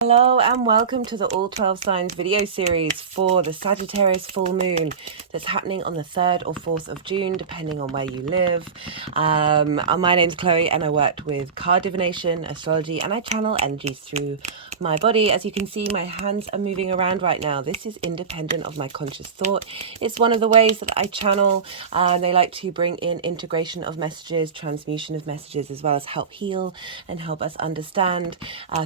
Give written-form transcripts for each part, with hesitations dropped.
Hello and welcome to the All 12 Signs video series for the Sagittarius full moon that's happening on the 3rd or 4th of June, depending on where you live. My name's Chloe and I work with card divination, astrology, and I channel energies through my body. As you can see, my hands are moving around right now. This is independent of my conscious thought. It's one of the ways that I channel. They like to bring in integration of messages, transmutation of messages, as well as help heal and help us understand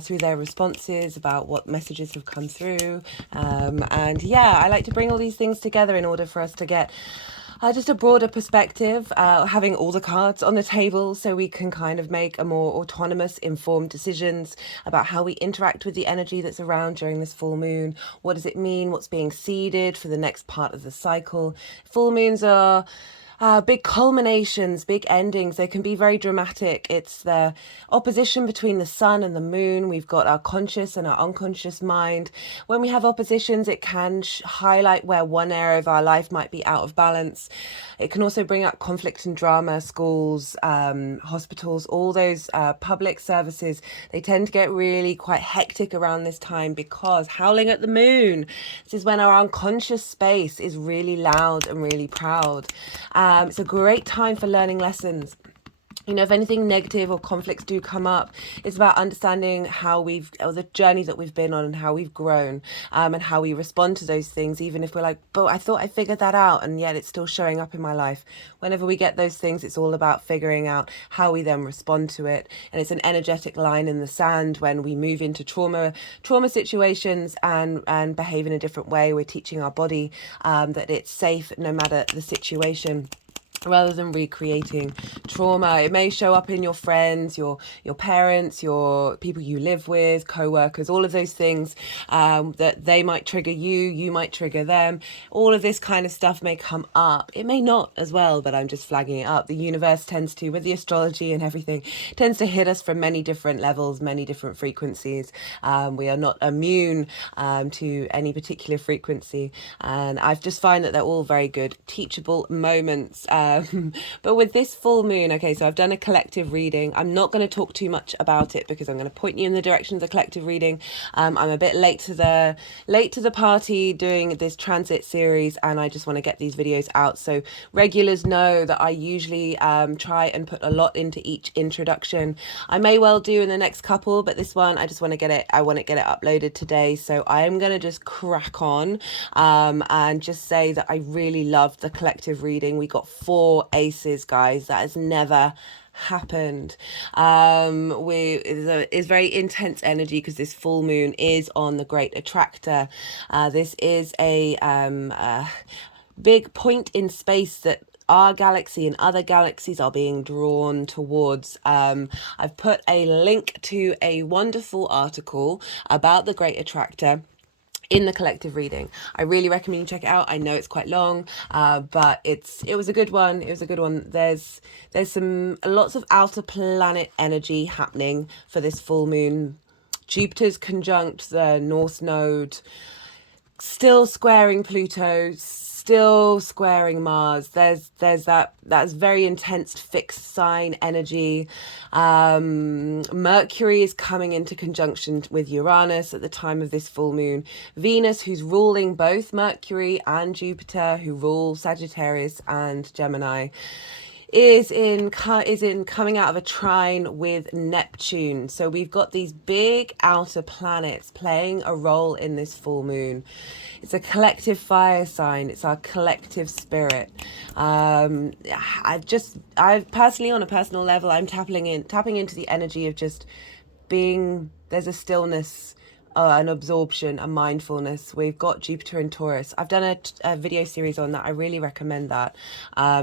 through their responses about what messages have come through. And yeah, I like to bring all these things together in order for us to get just a broader perspective, having all the cards on the table so we can kind of make a more autonomous, informed decisions about how we interact with the energy that's around during this full moon. What does it mean? What's being seeded for the next part of the cycle? Full moons are big culminations, big endings. They can be very dramatic. It's the opposition between the sun and the moon. We've got our conscious and our unconscious mind. When we have oppositions, it can highlight where one area of our life might be out of balance. It can also bring up conflict and drama, schools, hospitals, all those public services. They tend to get really quite hectic around this time because howling at the moon. This is when our unconscious space is really loud and really proud. It's a great time for learning lessons. You know, if anything negative or conflicts do come up, it's about understanding how or the journey that we've been on and how we've grown, and how we respond to those things, even if we're like, but I thought I figured that out, and yet it's still showing up in my life. Whenever we get those things, it's all about figuring out how we then respond to it. And it's an energetic line in the sand when we move into trauma situations and behave in a different way. We're teaching our body that it's safe no matter the situation, rather than recreating trauma. It may show up in your friends, your parents, your people you live with, co-workers, all of those things, that they might trigger you might trigger them. All of this kind of stuff may come up. It may not as well, but I'm just flagging it up. The universe tends to, with the astrology and everything, tends to hit us from many different levels, many different frequencies. We are not immune to any particular frequency. And I've just find that they're all very good teachable moments. But with this full moon, okay, so I've done a collective reading. I'm not going to talk too much about it because I'm going to point you in the direction of the collective reading. I'm a bit late to the party doing this transit series, and I just want to get these videos out. So regulars know that I usually try and put a lot into each introduction. I may well do in the next couple, but this one I just want to get it. I want to get it uploaded today, so I am going to just crack on and just say that I really loved the collective reading. We got 4 aces, guys. That has never happened. It's very intense energy because this full moon is on the Great Attractor. This is a big point in space that our galaxy and other galaxies are being drawn towards. I've put a link to a wonderful article about the Great Attractor in the collective reading. I really recommend you check it out. I know it's quite long, but it was a good one. It was a good one. There's lots of outer planet energy happening for this full moon. Jupiter's conjunct the North Node, still squaring Pluto, still squaring Mars. There's that's very intense fixed sign energy. Mercury is coming into conjunction with Uranus at the time of this full moon. Venus, who's ruling both Mercury and Jupiter, who rule Sagittarius and Gemini, is in coming out of a trine with Neptune. So we've got these big outer planets playing a role in this full moon. It's a collective fire sign. It's our collective spirit. I've personally, on a personal level, I'm tapping into the energy of just being. There's a stillness, an absorption, a mindfulness. We've got Jupiter in Taurus. I've done a video series on that. I really recommend that,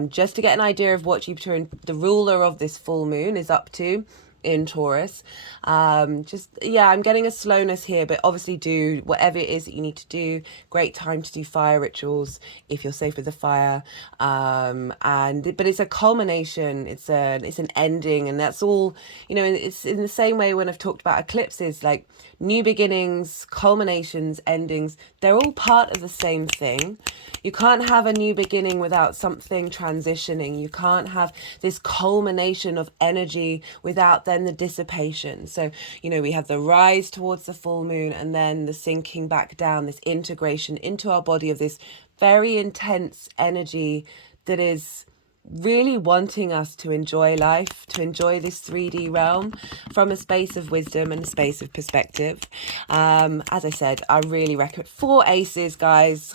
just to get an idea of what Jupiter and the ruler of this full moon is up to in Taurus. I'm getting a slowness here, but obviously do whatever it is that you need to do. Great time to do fire rituals if you're safe with the fire. But it's a culmination, it's an ending, and that's all, you know. It's in the same way when I've talked about eclipses, like new beginnings, culminations, endings, they're all part of the same thing. You can't have a new beginning without something transitioning. You can't have this culmination of energy without then the dissipation. So, you know, we have the rise towards the full moon and then the sinking back down, this integration into our body of this very intense energy that is really wanting us to enjoy life, to enjoy this 3D realm from a space of wisdom and a space of perspective. As I said, I really recommend 4 aces, guys.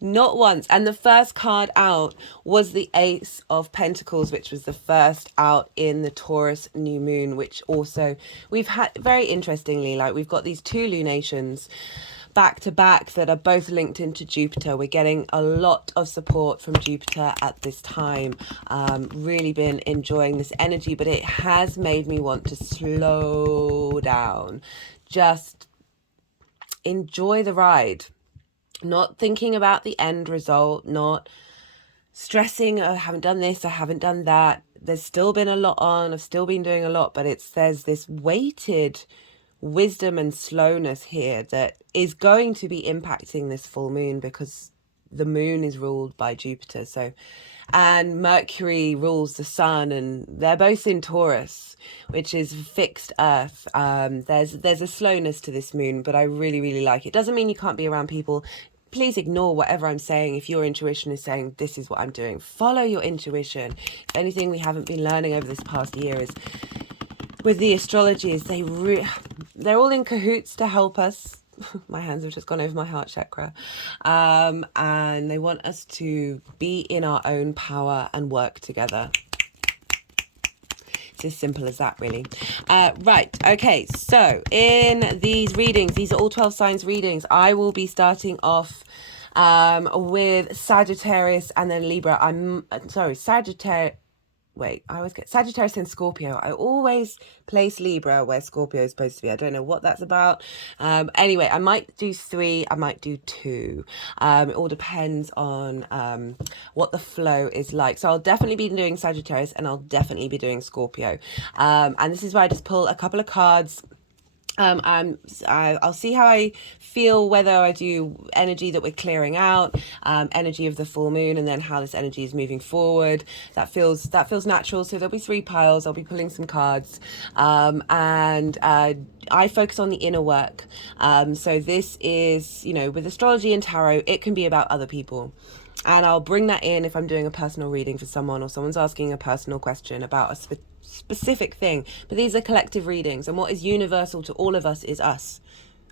Not once. And the first card out was the Ace of Pentacles, which was the first out in the Taurus new moon, which also we've had, very interestingly, like we've got these 2 lunations back to back that are both linked into Jupiter. We're getting a lot of support from Jupiter at this time. Really been enjoying this energy, but it has made me want to slow down. Just enjoy the ride. Not thinking about the end result, not stressing, I haven't done this, I haven't done that. There's still been a lot on, I've still been doing a lot, but there's this weighted wisdom and slowness here that is going to be impacting this full moon because the moon is ruled by Jupiter. So, and Mercury rules the sun, and they're both in Taurus, which is fixed earth. There's a slowness to this moon, but I really, really like it. Doesn't mean you can't be around people. Please ignore whatever I'm saying. If your intuition is saying this is what I'm doing, follow your intuition. If anything we haven't been learning over this past year is with the astrology is they're all in cahoots to help us. My hands have just gone over my heart chakra. And they want us to be in our own power and work together. It's as simple as that, really. Right, okay, so in these readings, these are all 12 signs readings. I will be starting off with Sagittarius and then Libra. Sagittarius. Wait, I always get Sagittarius and Scorpio. I always place Libra where Scorpio is supposed to be. I don't know what that's about. Anyway, I might do 3, I might do 2. It all depends on what the flow is like. So I'll definitely be doing Sagittarius and I'll definitely be doing Scorpio. And this is where I just pull a couple of cards. I'll see how I feel, whether I do energy that we're clearing out, energy of the full moon, and then how this energy is moving forward. That feels natural. So there'll be 3 piles. I'll be pulling some cards, and I focus on the inner work. So this is, you know, with astrology and tarot, it can be about other people. And I'll bring that in if I'm doing a personal reading for someone, or someone's asking a personal question about a specific thing. But these are collective readings, and what is universal to all of us is us.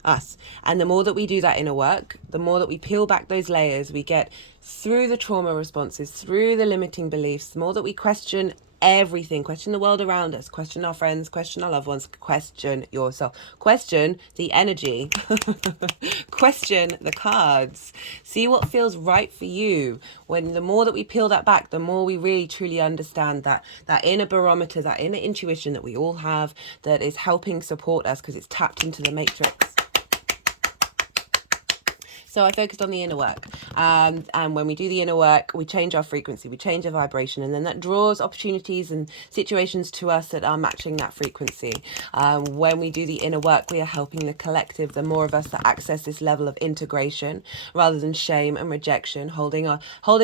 And the more that we do that inner work, the more that we peel back those layers, we get through the trauma responses, through the limiting beliefs, the more that we question everything, question the world around us, question our friends, question our loved ones, question yourself, question the energy, question the cards, see what feels right for you. When the more that we peel that back, the more we really truly understand that inner barometer, that inner intuition that we all have, that is helping support us because it's tapped into the matrix. So I focused on the inner work. And when we do the inner work, we change our frequency, we change our vibration, and then that draws opportunities and situations to us that are matching that frequency. When we do the inner work, we are helping the collective, the more of us that access this level of integration rather than shame and rejection, holding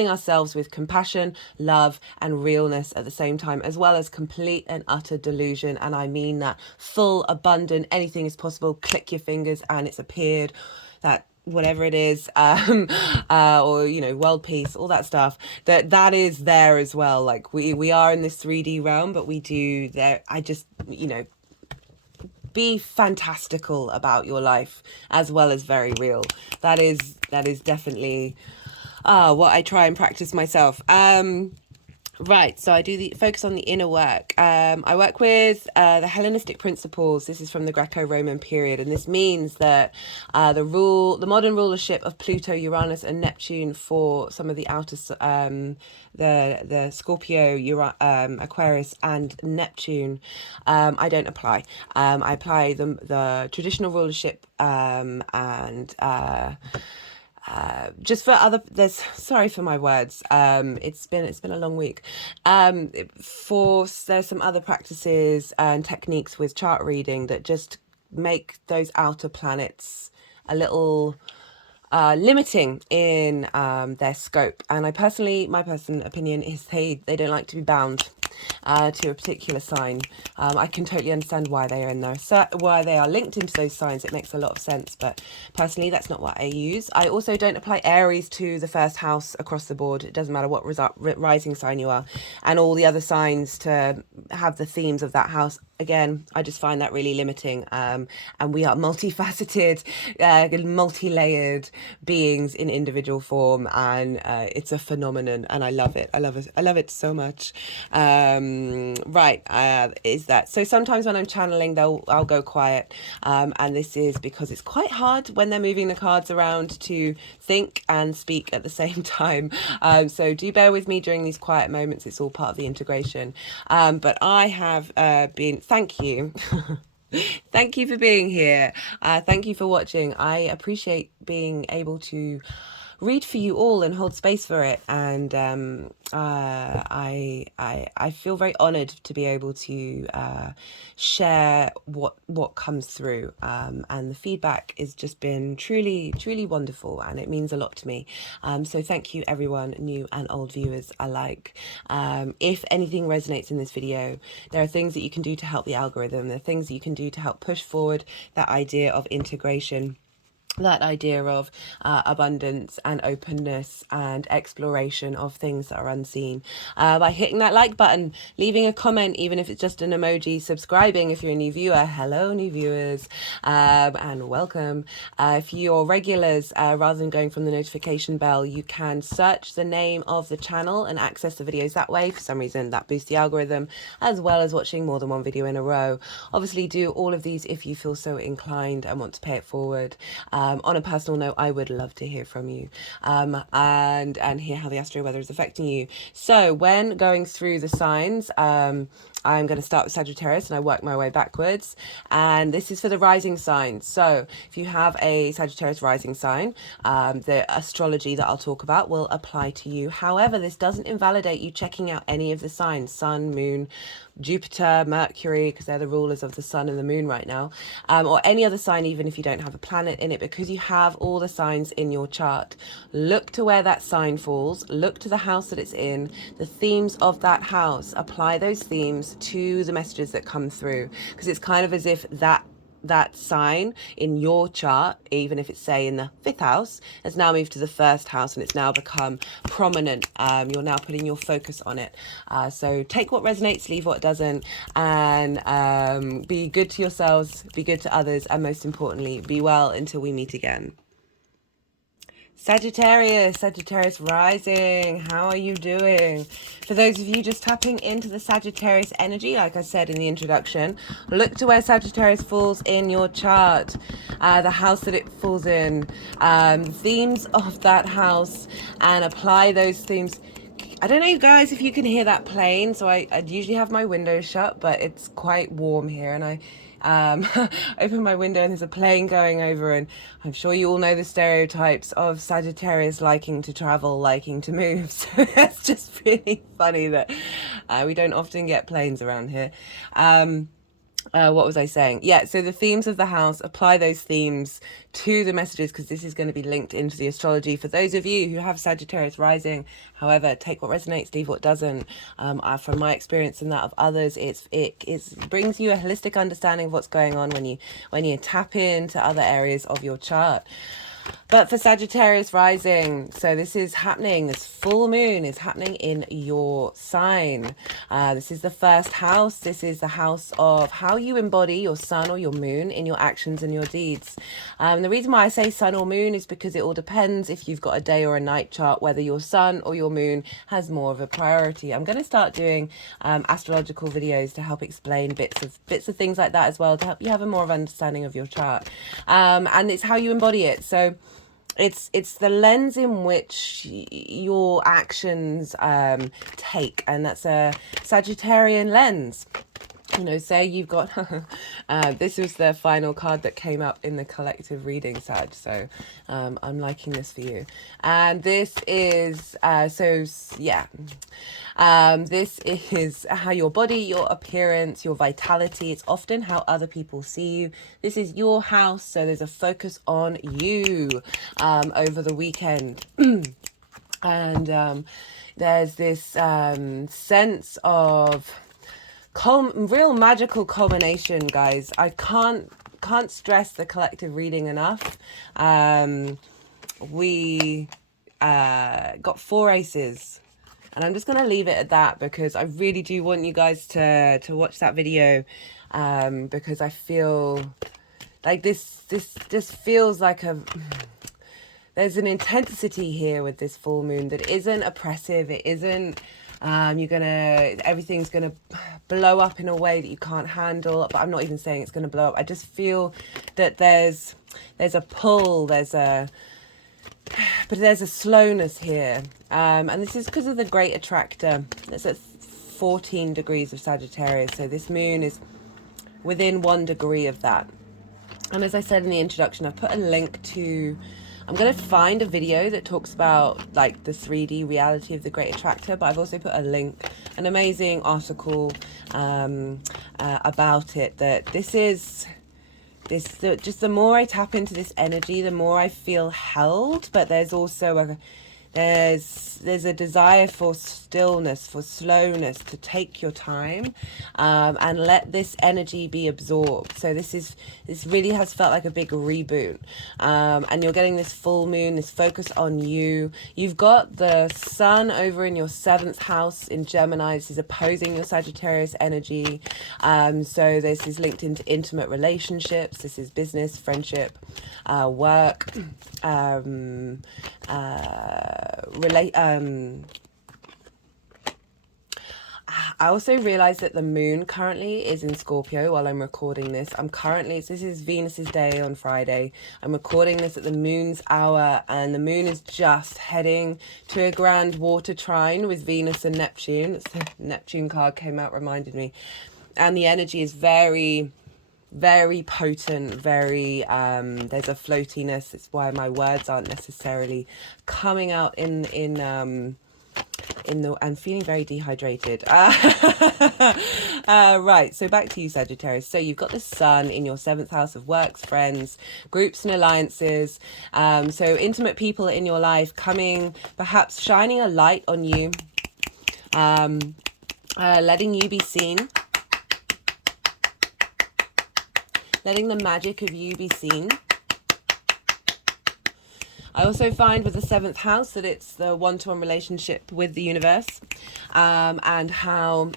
ourselves with compassion, love, and realness at the same time, as well as complete and utter delusion. And I mean that full, abundant, anything is possible, click your fingers and it's appeared, that whatever it is, or, you know, world peace, all that stuff, that is there as well. Like we are in this 3D realm, but we do there. I just, you know, be fantastical about your life as well as very real. That is definitely what I try and practice myself. Right, so I do the focus on the inner work. I work with the Hellenistic principles. This is from the Greco-Roman period, and this means that the modern rulership of Pluto, Uranus, and Neptune for some of the outer, the Scorpio, Aquarius, and Neptune, I don't apply. I apply the traditional rulership and. Just for other, sorry for my words. It's been a long week. There's some other practices and techniques with chart reading that just make those outer planets a little limiting in their scope. And my personal opinion is they don't like to be bound. to a particular sign. I can totally understand why they are in there, why they are linked into those signs. It makes a lot of sense, but personally, that's not what I use. I also don't apply Aries to the first house across the board. It doesn't matter what rising sign you are, and all the other signs to have the themes of that house. Again, I just find that really limiting. And we are multifaceted, multi-layered beings in individual form, and it's a phenomenon, and I love it. I love it. I love it so much. Is that so? Sometimes when I'm channeling, I'll go quiet, and this is because it's quite hard when they're moving the cards around to think and speak at the same time. So do bear with me during these quiet moments. It's all part of the integration. But I have been. Thank you. Thank you for being here. Thank you for watching. I appreciate being able to read for you all and hold space for it, and I feel very honored to be able to share what comes through, and the feedback has just been truly wonderful, and it means a lot to me. So thank you everyone, new and old viewers alike. If anything resonates in this video, there are things that you can do to help the algorithm. There are things that you can do to help push forward that idea of integration, that idea of abundance and openness and exploration of things that are unseen, by hitting that like button, leaving a comment, even if it's just an emoji, subscribing if you're a new viewer. Hello, new viewers, and welcome. If you're regulars, rather than going from the notification bell, you can search the name of the channel and access the videos that way. For some reason, that boosts the algorithm, as well as watching more than one video in a row. Obviously, do all of these if you feel so inclined and want to pay it forward. On a personal note, I would love to hear from you, and hear how the astro weather is affecting you. So when going through the signs, I'm going to start with Sagittarius and I work my way backwards, and this is for the rising sign. So if you have a Sagittarius rising sign, the astrology that I'll talk about will apply to you. However, this doesn't invalidate you checking out any of the signs: Sun, Moon, Jupiter, Mercury, because they're the rulers of the sun and the moon right now, or any other sign, even if you don't have a planet in it, because you have all the signs in your chart. Look to where that sign falls, look to the house that it's in, the themes of that house, apply those themes to the messages that come through, because it's kind of as if that sign in your chart, even if it's say in the 5th house, has now moved to the 1st house and it's now become prominent. You're now putting your focus on it. So take what resonates, leave what doesn't, and be good to yourselves, be good to others, and most importantly, be well until we meet again. Sagittarius rising, how are you doing? For those of you just tapping into the Sagittarius energy, like I said in the introduction, look to where Sagittarius falls in your chart, the house that it falls in, themes of that house, and apply those themes. I don't know, you guys, if you can hear that plane. So I usually have my windows shut, but it's quite warm here, and I open my window and there's a plane going over, and I'm sure you all know the stereotypes of Sagittarius liking to travel, liking to move. So that's just really funny that we don't often get planes around here. What was I saying? Yeah, so the themes of the house, apply those themes to the messages, because this is going to be linked into the astrology for those of you who have Sagittarius rising. However, take what resonates, leave what doesn't. From my experience and that of others, it brings you a holistic understanding of what's going on when you tap into other areas of your chart. But for Sagittarius rising, so this is happening, this full moon is happening in your sign. This is the 1st house. This is the house of how you embody your sun or your moon in your actions and your deeds. The reason why I say sun or moon is because it all depends if you've got a day or a night chart, whether your sun or your moon has more of a priority. I'm going to start doing astrological videos to help explain bits of things like that as well, to help you have a more of understanding of your chart. And it's how you embody it. So it's the lens in which your actions take, and that's a Sagittarian lens. You know, say you've got this was the final card that came up in the collective reading, Sag, so I'm liking this for you. And this is this is how your body, your appearance, your vitality, it's often how other people see you. This is your house, so there's a focus on you over the weekend. And there's this sense of real magical culmination, guys. I can't stress the collective reading enough. We got 4 aces, and I'm just going to leave it at that, because I really do want you guys to watch that video, because I feel like this just feels like there's an intensity here with this full moon that isn't oppressive. It isn't everything's gonna blow up in a way that you can't handle. But I'm not even saying it's gonna blow up. I just feel that there's a pull, there's a slowness here, and this is because of the great attractor that's at 14 degrees of Sagittarius. So this moon is within 1 degree of that. And as I said in the introduction, I've put a link to, I'm going to find a video that talks about like the 3D reality of the great attractor, but I've also put a link, an amazing article about it, that just the more I tap into this energy, the more I feel held. But there's also there's a desire for stillness, for slowness, to take your time, and let this energy be absorbed. So this really has felt like a big reboot, and you're getting this full moon, this focus on you. You've got the sun over in your 7th house in Gemini. This is opposing your Sagittarius energy, so this is linked into intimate relationships. This is business, friendship, work, I also realized that the moon currently is in Scorpio while I'm recording this. This is Venus's day on Friday. I'm recording this at the moon's hour, and the moon is just heading to a grand water trine with Venus and Neptune. It's the Neptune card came out, reminded me. And the energy is very, very potent, very there's a floatiness. It's why my words aren't necessarily coming out I'm feeling very dehydrated. Right, so back to you, Sagittarius. So you've got the sun in your 7th house of works, friends, groups and alliances. So intimate people in your life coming, perhaps shining a light on you, letting you be seen, letting the magic of you be seen. I also find with the 7th house that it's the one-to-one relationship with the universe, and how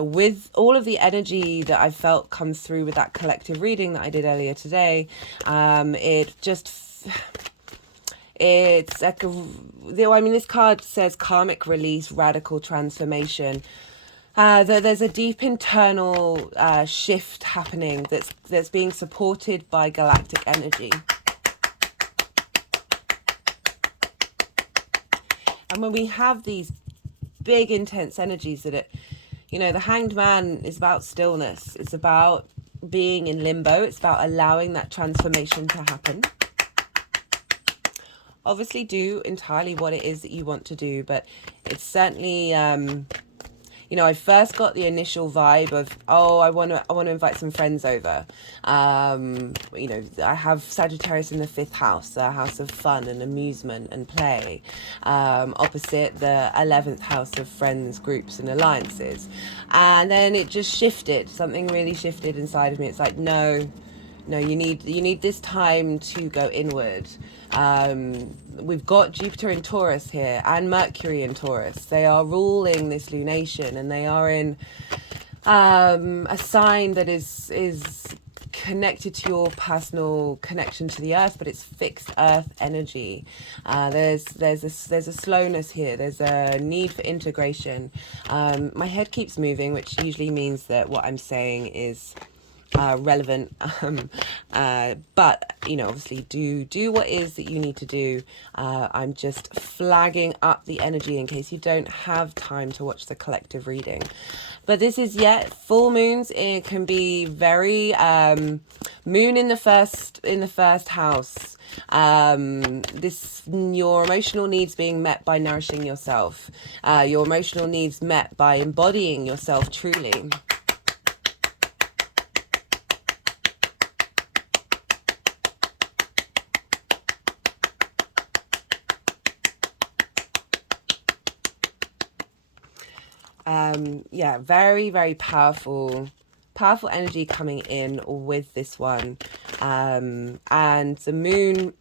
with all of the energy that I felt come through with that collective reading that I did earlier today, it's like this card says karmic release, radical transformation. There's a deep internal shift happening that's being supported by galactic energy. And when we have these big, intense energies the Hanged Man is about stillness. It's about being in limbo. It's about allowing that transformation to happen. Obviously, do entirely what it is that you want to do, but it's certainly, I first got the initial vibe of, I want to invite some friends over. I have Sagittarius in the 5th house, the house of fun and amusement and play, opposite the 11th house of friends, groups and alliances. And then it just shifted. Something really shifted inside of me. It's like, no, you need this time to go inward. We've got Jupiter in Taurus here and Mercury in Taurus. They are ruling this lunation, and they are in a sign that is connected to your personal connection to the earth, but it's fixed earth energy. There's a slowness here. There's a need for integration. My head keeps moving, which usually means that what I'm saying is relevant, but obviously do what is that you need to do. I'm just flagging up the energy in case you don't have time to watch the collective reading. But this is full moons. It can be very moon in the first house. Your emotional needs being met by nourishing yourself. Your emotional needs met by embodying yourself truly. Yeah, very, very powerful energy coming in with this one. And the moon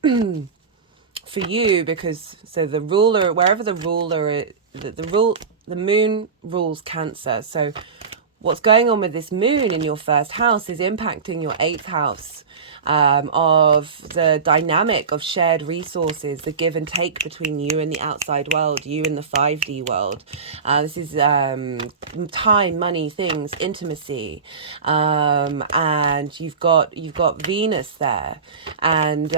for you, because so the ruler, wherever the ruler, the moon rules Cancer. So what's going on with this moon in your first house is impacting your eighth house, of the dynamic of shared resources, the give and take between you and the outside world, you and the 5D world. This is time, money, things, intimacy, and you've got Venus there, and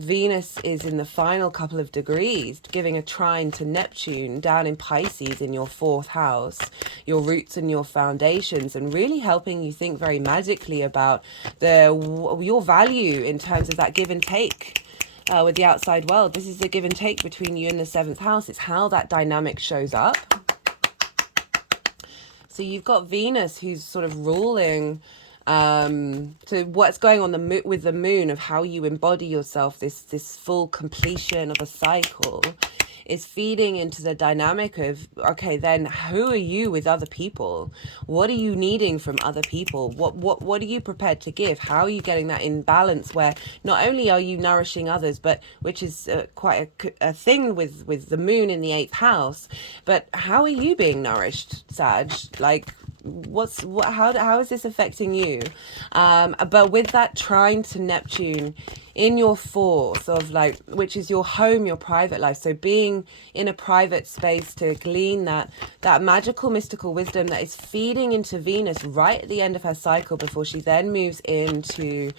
Venus is in the final couple of degrees, giving a trine to Neptune down in Pisces in your fourth house, your roots and your foundations, and really helping you think very magically about your value in terms of that give and take with the outside world. This is the give and take between you and the seventh house. It's how that dynamic shows up. So you've got Venus, who's sort of ruling to what's going on with the moon, of how you embody yourself, this full completion of a cycle, is feeding into the dynamic of, okay, then who are you with other people? What are you needing from other people? What are you prepared to give? How are you getting that in balance, where not only are you nourishing others, but which is quite a thing with the moon in the eighth house, but how are you being nourished, Sag? Like, how is this affecting you? But with that trine to Neptune in your fourth, of like, which is your home, your private life, so being in a private space to glean that magical mystical wisdom that is feeding into Venus right at the end of her cycle, before she then moves into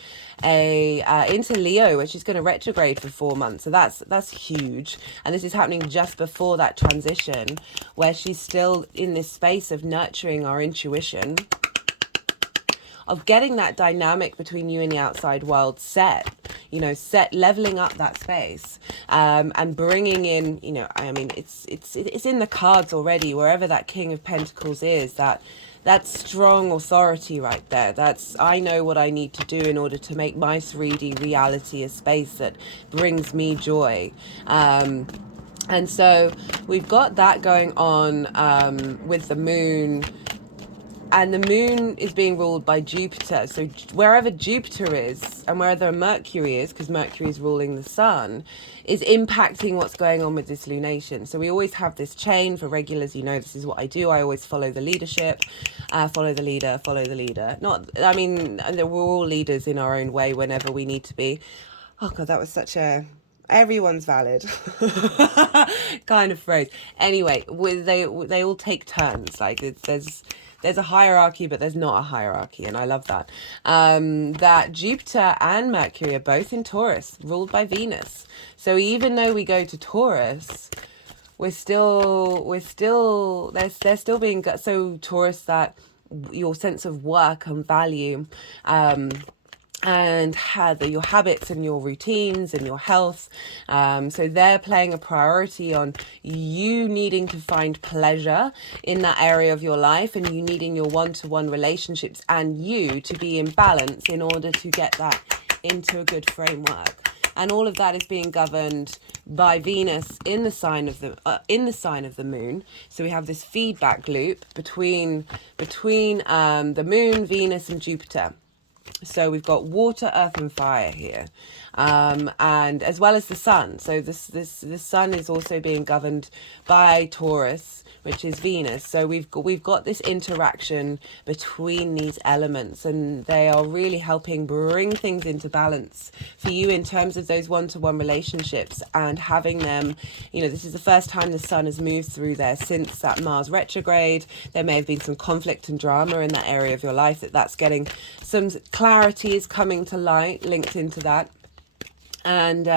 Leo, which is going to retrograde for 4 months. So that's huge, and this is happening just before that transition, where she's still in this space of nurturing our intuition, of getting that dynamic between you and the outside world set, leveling up that space, and bringing in, I mean, it's in the cards already, wherever that King of Pentacles is, that strong authority right there. That's, I know what I need to do in order to make my 3D reality a space that brings me joy. And so we've got that going on with the moon. And the moon is being ruled by Jupiter. So wherever Jupiter is, and wherever Mercury is, because Mercury is ruling the sun, is impacting what's going on with this lunation. So we always have this chain. For regulars, this is what I do. I always follow the leadership, follow the leader, follow the leader. We're all leaders in our own way whenever we need to be. Oh God, that was such a... everyone's valid kind of phrase. Anyway, they all take turns. Like, there's a hierarchy, but there's not a hierarchy, and I love that. That Jupiter and Mercury are both in Taurus, ruled by Venus. So even though we go to Taurus, they're still being, so Taurus, that your sense of work and value, and your habits and your routines and your health. So they're playing a priority on you needing to find pleasure in that area of your life, and you needing your one-to-one relationships and you to be in balance in order to get that into a good framework. And all of that is being governed by Venus in the sign of the moon. So we have this feedback loop between the moon, Venus, and Jupiter. So we've got water, earth, and fire here, and as well as the sun. So the sun is also being governed by Taurus, which is Venus. So we've got this interaction between these elements, and they are really helping bring things into balance for you in terms of those one-to-one relationships, and having them, this is the first time the sun has moved through there since that Mars retrograde. There may have been some conflict and drama in that area of your life, that's getting some clarity is coming to light, linked into that. And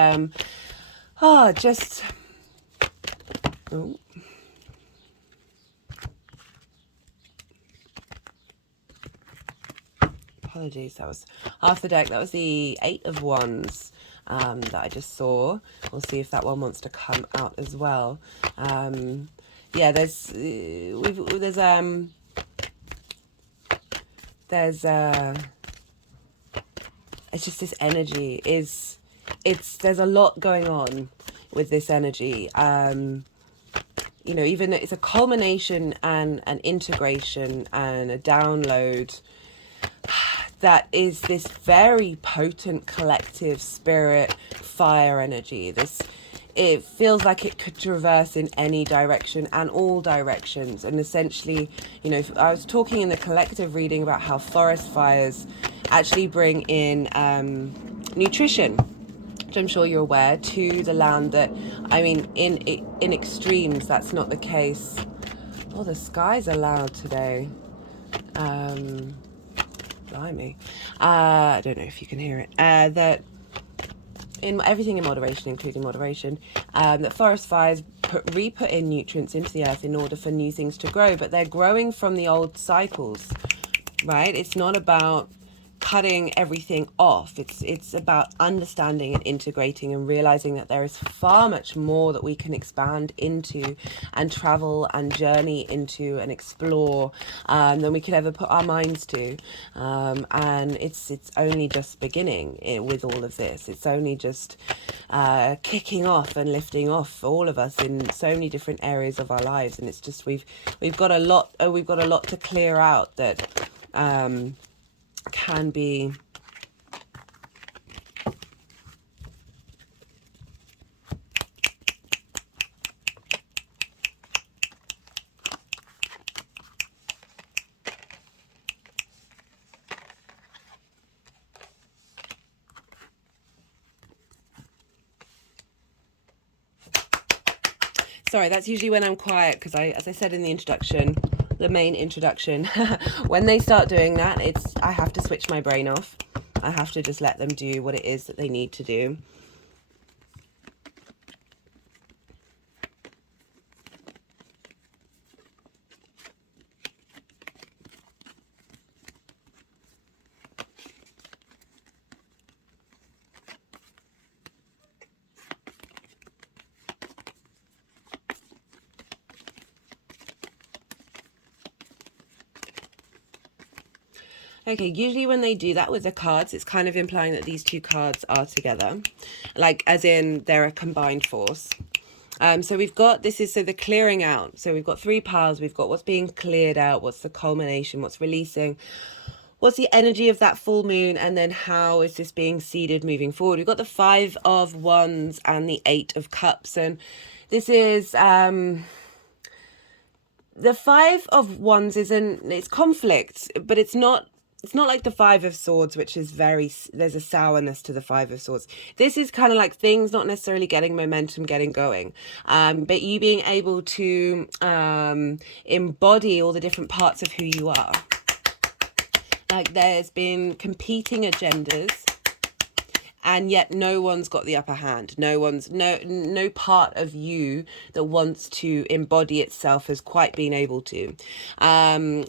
apologies, that was half the deck. That was the 8 of Wands that I just saw. We'll see if that one wants to come out as well. There's it's just this energy there's a lot going on with this energy. you know, even it's a culmination and an integration and a download that is this very potent collective spirit fire energy. It feels like it could traverse in any direction and all directions. And essentially, you know, I was talking in the collective reading about how forest fires actually bring in nutrition, which I'm sure you're aware, to the land. That, I mean, in extremes that's not the case. Oh, the skies are loud today. Blimey. I don't know if you can hear it. That in everything in moderation, including moderation, that forest fires re-put in nutrients into the earth in order for new things to grow, but they're growing from the old cycles, right? It's not about cutting everything off. It's about understanding and integrating and realizing that there is far much more that we can expand into and travel and journey into and explore than we could ever put our minds to. And it's only just beginning with all of this. It's only just kicking off and lifting off all of us in so many different areas of our lives. And it's just we've got a lot to clear out that can be sorry, that's usually when I'm quiet, because as I said in the introduction, the main introduction, when they start doing that, I have to switch my brain off. I have to just let them do what it is that they need to do. Okay, usually when they do that with the cards, it's kind of implying that these two cards are together, like as in they're a combined force. So we've got, so the clearing out. So we've got three piles. We've got what's being cleared out, what's the culmination, what's releasing, what's the energy of that full moon, and then how is this being seeded moving forward. We've got the 5 of Wands and the 8 of Cups, and this is the 5 of Wands it's conflict, but it's not like the 5 of Swords, which is there's a sourness to the 5 of Swords. This is kind of like things not necessarily getting momentum, getting going, but you being able to embody all the different parts of who you are. Like there's been competing agendas, and yet no one's got the upper hand. No part of you that wants to embody itself has quite been able to.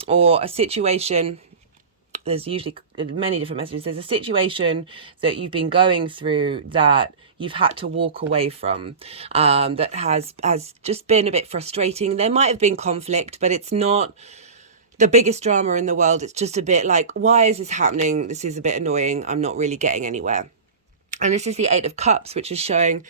Or a situation, there's usually many different messages. There's a situation that you've been going through that you've had to walk away from, that has just been a bit frustrating. There might have been conflict, but it's not the biggest drama in the world. It's just a bit like, why is this happening? This is a bit annoying. I'm not really getting anywhere. And this is the 8 of Cups, which is showing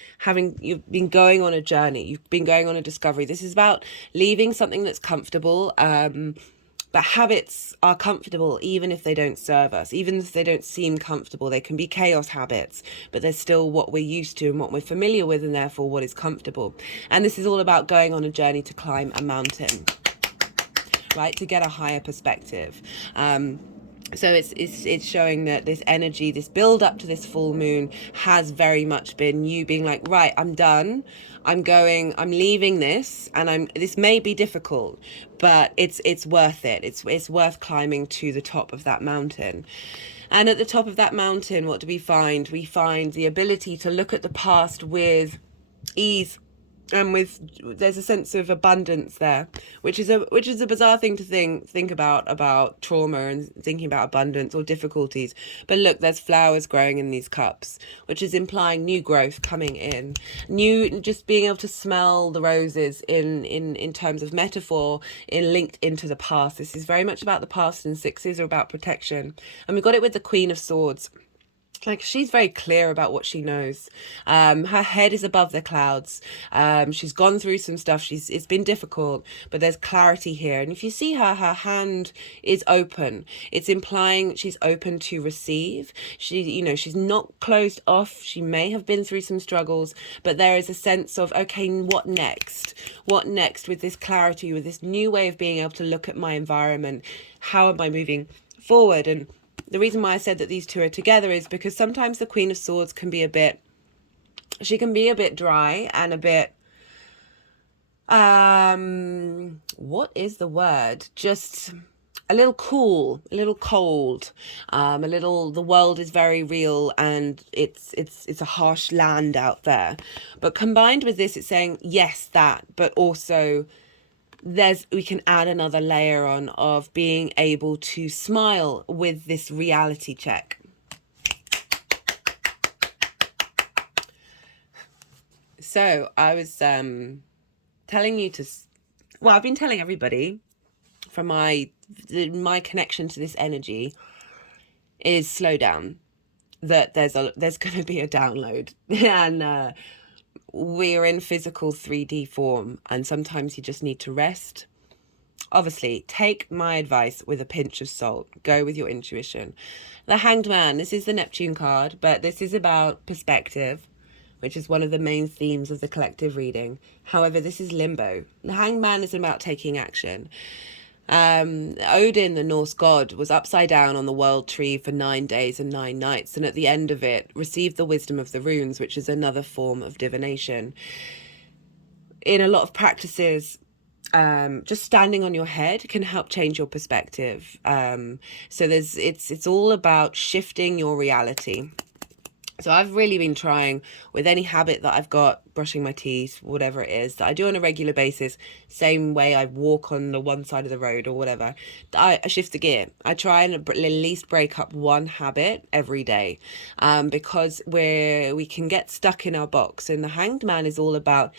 you've been going on a journey. You've been going on a discovery. This is about leaving something that's comfortable, but habits are comfortable even if they don't serve us, even if they don't seem comfortable. They can be chaos habits, but they're still what we're used to and what we're familiar with, and therefore what is comfortable. And this is all about going on a journey to climb a mountain, right? To get a higher perspective. So it's showing that this energy, this build up to this full moon has very much been you being like, right, I'm done. I'm leaving this, and this may be difficult, but it's worth it. It's worth climbing to the top of that mountain. And at the top of that mountain, what do we find? We find the ability to look at the past with ease, and there's a sense of abundance there, which is a bizarre thing to think about trauma and thinking about abundance or difficulties. But look, there's flowers growing in these cups, which is implying new growth coming in, just being able to smell the roses in terms of metaphor, linked into the past. This is very much about the past, and 6s are about protection. And we got it with the Queen of Swords. like she's very clear about what she knows. Her head is above the clouds. She's gone through some stuff. It's been difficult, but there's clarity here. And if you see her hand is open. It's implying she's open to receive. She's not closed off. She may have been through some struggles, but there is a sense of, okay, what next? What next with this clarity, with this new way of being able to look at my environment? How am I moving forward? And the reason why I said that these two are together is because sometimes the Queen of Swords can be a bit dry and a bit, what is the word? Just a little cool, a little cold, the world is very real and it's a harsh land out there. But combined with this, it's saying, yes, that, but also we can add another layer on of being able to smile with this reality check. So I was telling you I've been telling everybody from my connection to this energy is slow down, that there's going to be a download and we're in physical 3D form and sometimes you just need to rest. Obviously, take my advice with a pinch of salt. Go with your intuition. The Hanged Man, this is the Neptune card, but this is about perspective, which is one of the main themes of the collective reading. However, this is limbo. The Hanged Man is about taking action. Odin, the Norse god, was upside down on the world tree for 9 days and 9 nights, and at the end of it received the wisdom of the runes, which is another form of divination. In a lot of practices, just standing on your head can help change your perspective. So it's all about shifting your reality. So I've really been trying with any habit that I've got, brushing my teeth, whatever it is, that I do on a regular basis, same way I walk on the one side of the road or whatever, I shift the gear. I try and at least break up one habit every day, because we can get stuck in our box. And the Hanged Man is all about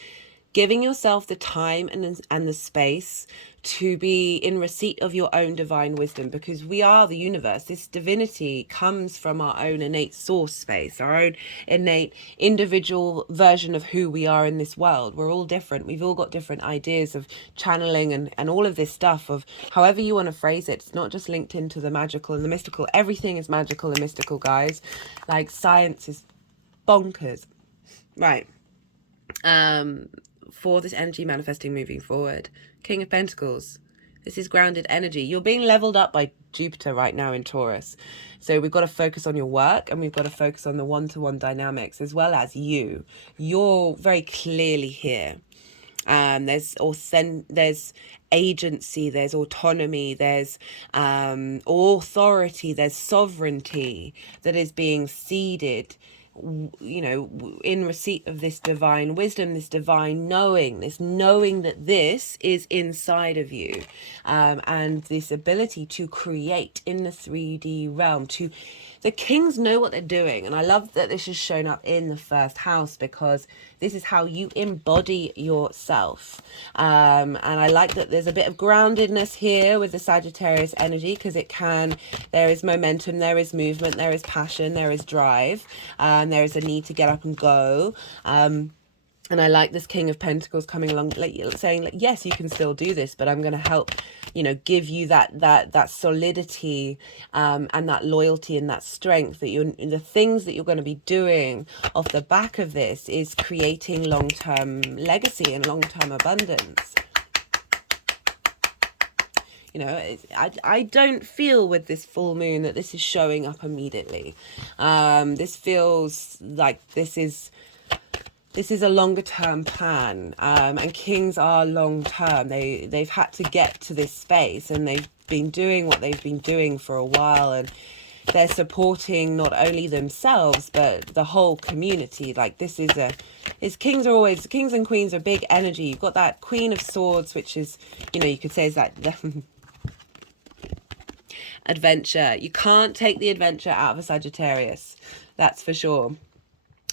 giving yourself the time and the space to be in receipt of your own divine wisdom, because we are the universe. This divinity comes from our own innate source space, our own innate individual version of who we are in this world. We're all different. We've all got different ideas of channeling and all of this stuff, of however you want to phrase it. It's not just linked into the magical and the mystical. Everything is magical and mystical, guys. Like, science is bonkers. Right. For this energy manifesting moving forward, King of Pentacles, this is grounded energy. You're being leveled up by Jupiter right now in Taurus, so we've got to focus on your work and we've got to focus on the one-to-one dynamics, as well as you're very clearly here. There's agency, there's autonomy, there's authority, there's sovereignty that is being ceded, in receipt of this divine wisdom, this divine knowing, this knowing that this is inside of you, and this ability to create in the 3D realm. The kings know what they're doing, and I love that this is shown up in the first house, because this is how you embody yourself. And I like that there's a bit of groundedness here with the Sagittarius energy, because there is momentum, there is movement, there is passion, there is drive, there is a need to get up and go. And I like this King of Pentacles coming along, saying, yes, you can still do this, but I'm going to help, give you that solidity, and that loyalty and that strength, that the things that you're going to be doing off the back of this is creating long-term legacy and long-term abundance. I don't feel with this full moon that this is showing up immediately. This feels like this is a longer term plan, and kings are long term. They've had to get to this space, and they've been doing what they've been doing for a while, and they're supporting not only themselves but the whole community. Like, kings and queens are big energy. You've got that Queen of Swords, which is, you could say is that adventure. You can't take the adventure out of a Sagittarius, that's for sure.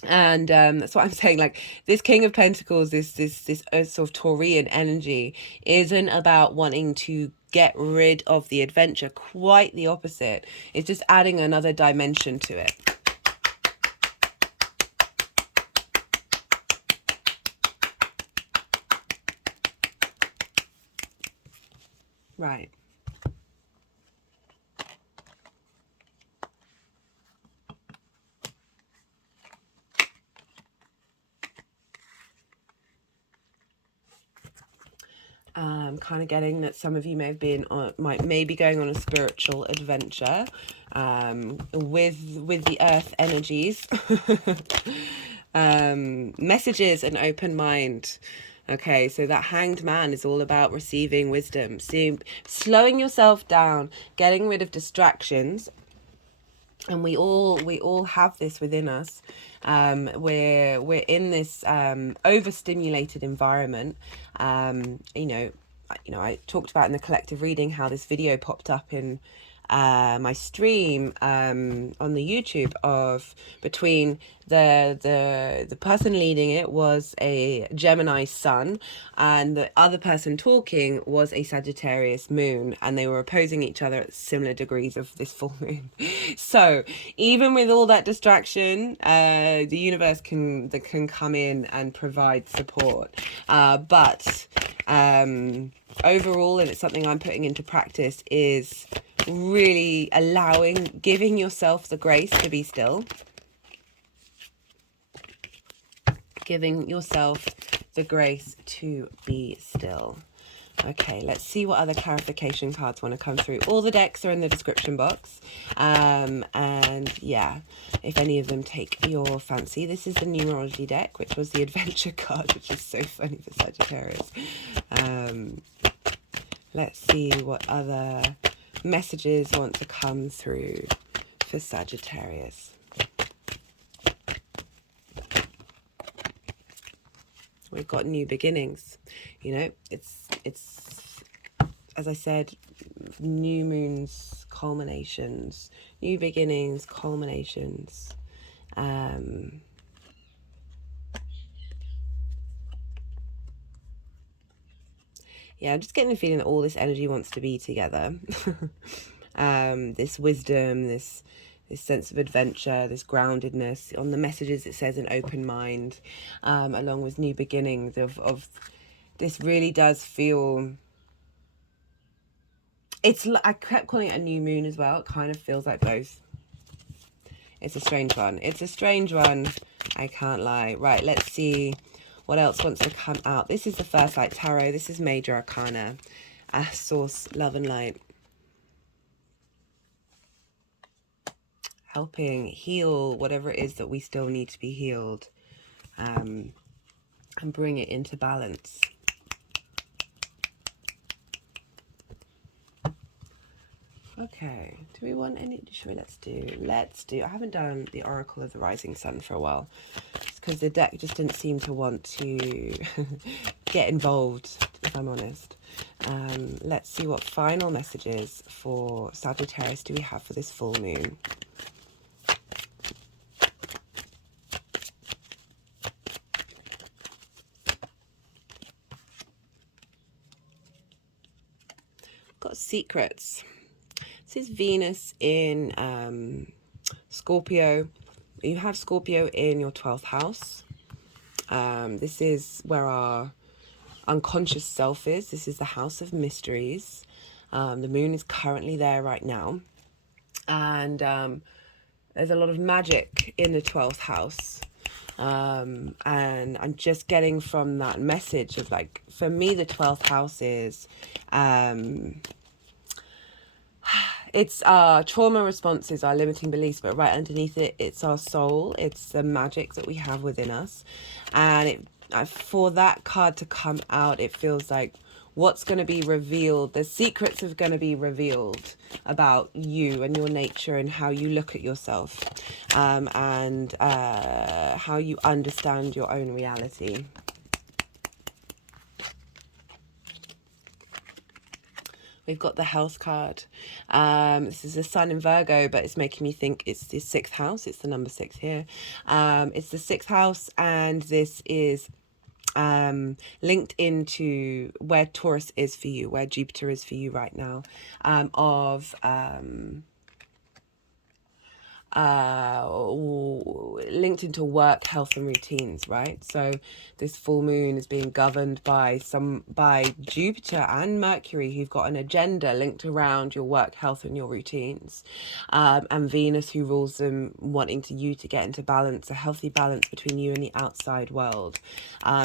And that's what I'm saying. Like, this King of Pentacles, this sort of Taurian energy isn't about wanting to get rid of the adventure. Quite the opposite. It's just adding another dimension to it. Right. Kind of getting that some of you may have been on, may be going on a spiritual adventure with the earth energies. Messages and open mind. Okay, so that Hanged Man is all about receiving wisdom, slowing yourself down, getting rid of distractions. And we all have this within us. We're in this overstimulated environment. I talked about in the collective reading how this video popped up in my stream on the YouTube of between the person leading it was a Gemini sun, and the other person talking was a Sagittarius moon, and they were opposing each other at similar degrees of this full moon. So even with all that distraction, the universe can come in and provide support. But overall, and it's something I'm putting into practice, is really giving yourself the grace to be still. Giving yourself the grace to be still. Okay, let's see what other clarification cards want to come through. All the decks are in the description box. And yeah, if any of them take your fancy. This is the Numerology deck, which was the adventure card, which is so funny for Sagittarius. Let's see what other messages want to come through for Sagittarius. We've got new beginnings. You know, it's as I said, new moons, culminations, new beginnings, culminations. Yeah, I'm just getting the feeling that all this energy wants to be together. This wisdom, this sense of adventure, this groundedness. On the messages it says an open mind, along with new beginnings of this really does feel, I kept calling it a new moon as well. It kind of feels like both. It's a strange one. It's a strange one. I can't lie. Right, let's see what else wants to come out. This is the First Light Tarot. This is Major Arcana. Source, love and light. Helping heal whatever it is that we still need to be healed. And bring it into balance. Okay, do we want any, let's do, I haven't done the Oracle of the Rising Sun for a while, because the deck just didn't seem to want to get involved, if I'm honest. Let's see what final messages for Sagittarius do we have for this full moon. Got secrets. This is Venus in Scorpio. You have Scorpio in your 12th house. This is where our unconscious self is. This is the house of mysteries. The moon is currently there right now. And there's a lot of magic in the 12th house. And I'm just getting from that message of, like, for me, the 12th house is... it's our trauma responses, our limiting beliefs, but right underneath it, it's our soul. It's the magic that we have within us. And for that card to come out, it feels like what's going to be revealed, the secrets are going to be revealed about you and your nature and how you look at yourself, and how you understand your own reality. We've got the health card. This is the sun in Virgo, but it's making me think it's the 6th house. It's the number 6 here. It's the 6th house, and this is linked into where Taurus is for you, where Jupiter is for you right now, linked into work, health and routines, right? So this full moon is being governed by Jupiter and Mercury, who've got an agenda linked around your work, health and your routines, and Venus, who rules them, wanting you to get into balance, a healthy balance between you and the outside world.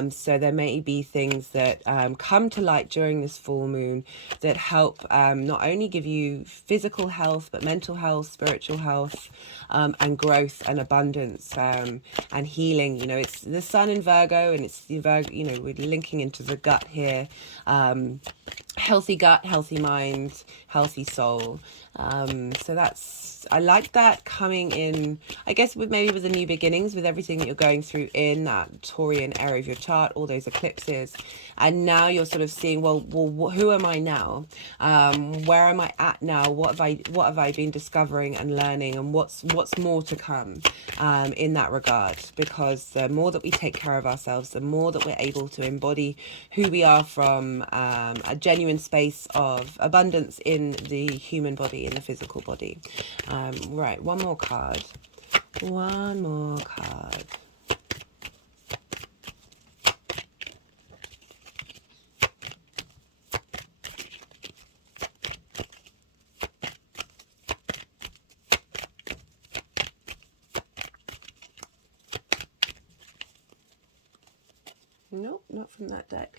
So there may be things that come to light during this full moon that help not only give you physical health, but mental health, spiritual health, and growth and abundance, and healing. You know, it's the sun in Virgo, and it's the Virgo, you know, we're linking into the gut here. Healthy gut, healthy mind, healthy soul. So I like that coming in, I guess, with the new beginnings, with everything that you're going through in that Taurian area of your chart, all those eclipses. And now you're sort of seeing, well, who am I now? Where am I at now? What have I been discovering and learning, and what's more to come in that regard? Because the more that we take care of ourselves, the more that we're able to embody who we are from a genuine space of abundance in the human body, in the physical body. Right, one more card. One more card. Nope, not from that deck.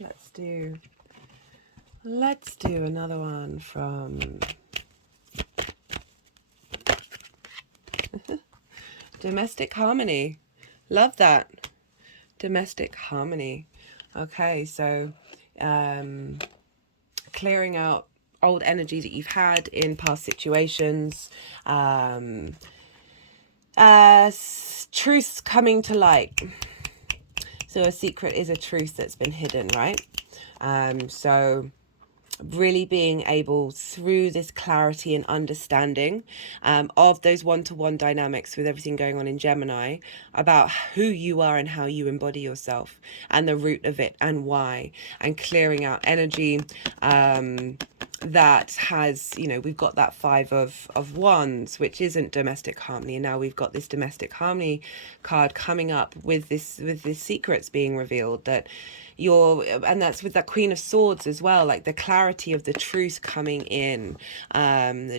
Let's do another one from Domestic Harmony. Love that. Domestic Harmony. Okay, so clearing out old energy that you've had in past situations. Truths coming to light. So a secret is a truth that's been hidden, right? So really being able, through this clarity and understanding of those one-to-one dynamics with everything going on in Gemini, about who you are and how you embody yourself and the root of it and why, and clearing out energy that has, you know, we've got that Five of Wands, which isn't domestic harmony, and now we've got this domestic harmony card coming up with this secrets being revealed, that and that's with that Queen of Swords as well, like the clarity of the truth coming in, and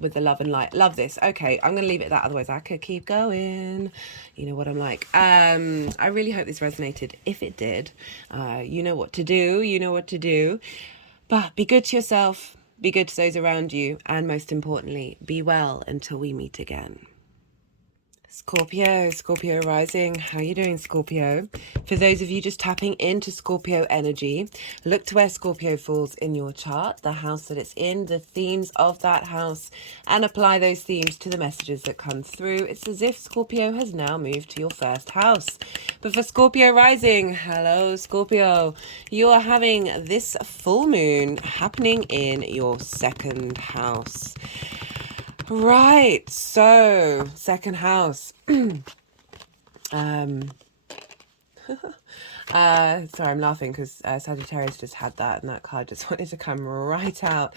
with the love and light. Love this. Okay, I'm gonna leave it at that, otherwise I could keep going. You know what I'm like. I really hope this resonated. If it did, you know what to do. But be good to yourself, be good to those around you, and most importantly, be well until we meet again. Scorpio rising. How are you doing, Scorpio? For those of you just tapping into Scorpio energy, look to where Scorpio falls in your chart, the house that it's in, the themes of that house, and apply those themes to the messages that come through. It's as if Scorpio has now moved to your first house. But for Scorpio rising, hello, Scorpio, you are having this full moon happening in your second house. Right, so second house. Sorry, I'm laughing because Sagittarius just had that, and that card just wanted to come right out.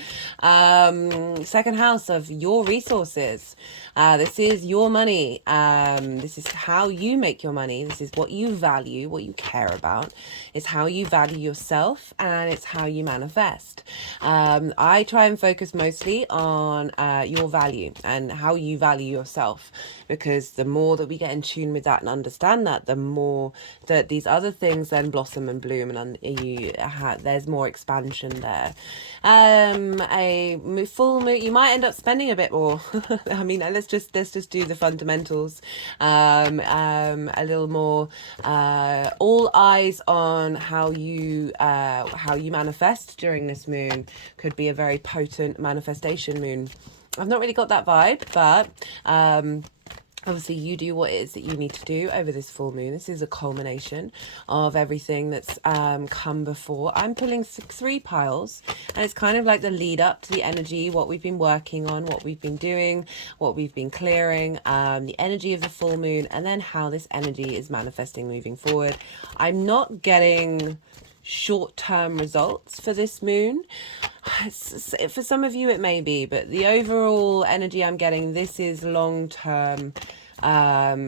Second house of your resources. This is your money. This is how you make your money. This is what you value, what you care about. It's how you value yourself, and it's how you manifest. I try and focus mostly on your value and how you value yourself, because the more that we get in tune with that and understand that, the more that these other things then blossom and bloom, and there's more expansion there. A full moon, you might end up spending a bit more. I mean, let's just do the fundamentals. A little more. All eyes on how you manifest during this moon. Could be a very potent manifestation moon. I've not really got that vibe, but obviously you do what it is that you need to do over this full moon. This is a culmination of everything that's come before. I'm pulling 3 piles, and it's kind of like the lead up to the energy, what we've been working on, what we've been doing, what we've been clearing, the energy of the full moon, and then how this energy is manifesting moving forward. I'm not getting short-term results for this moon. For some of you it may be, but the overall energy I'm getting, this is long-term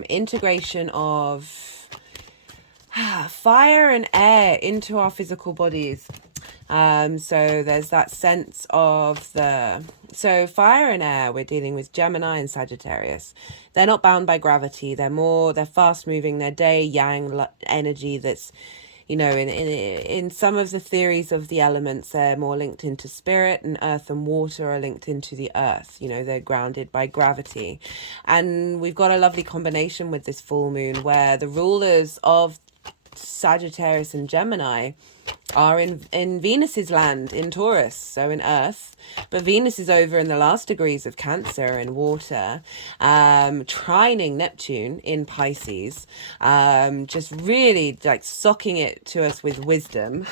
integration of fire and air into our physical bodies. So there's that sense of so fire and air, we're dealing with Gemini and Sagittarius. They're not bound by gravity. They're fast moving. They're day yang energy that's, you know, in some of the theories of the elements, they're more linked into spirit, and earth and water are linked into the earth. You know, they're grounded by gravity. And we've got a lovely combination with this full moon where the rulers of Sagittarius and Gemini are in Venus's land, in Taurus, so in earth, but Venus is over in the last degrees of Cancer in water, trining Neptune in Pisces, just really like socking it to us with wisdom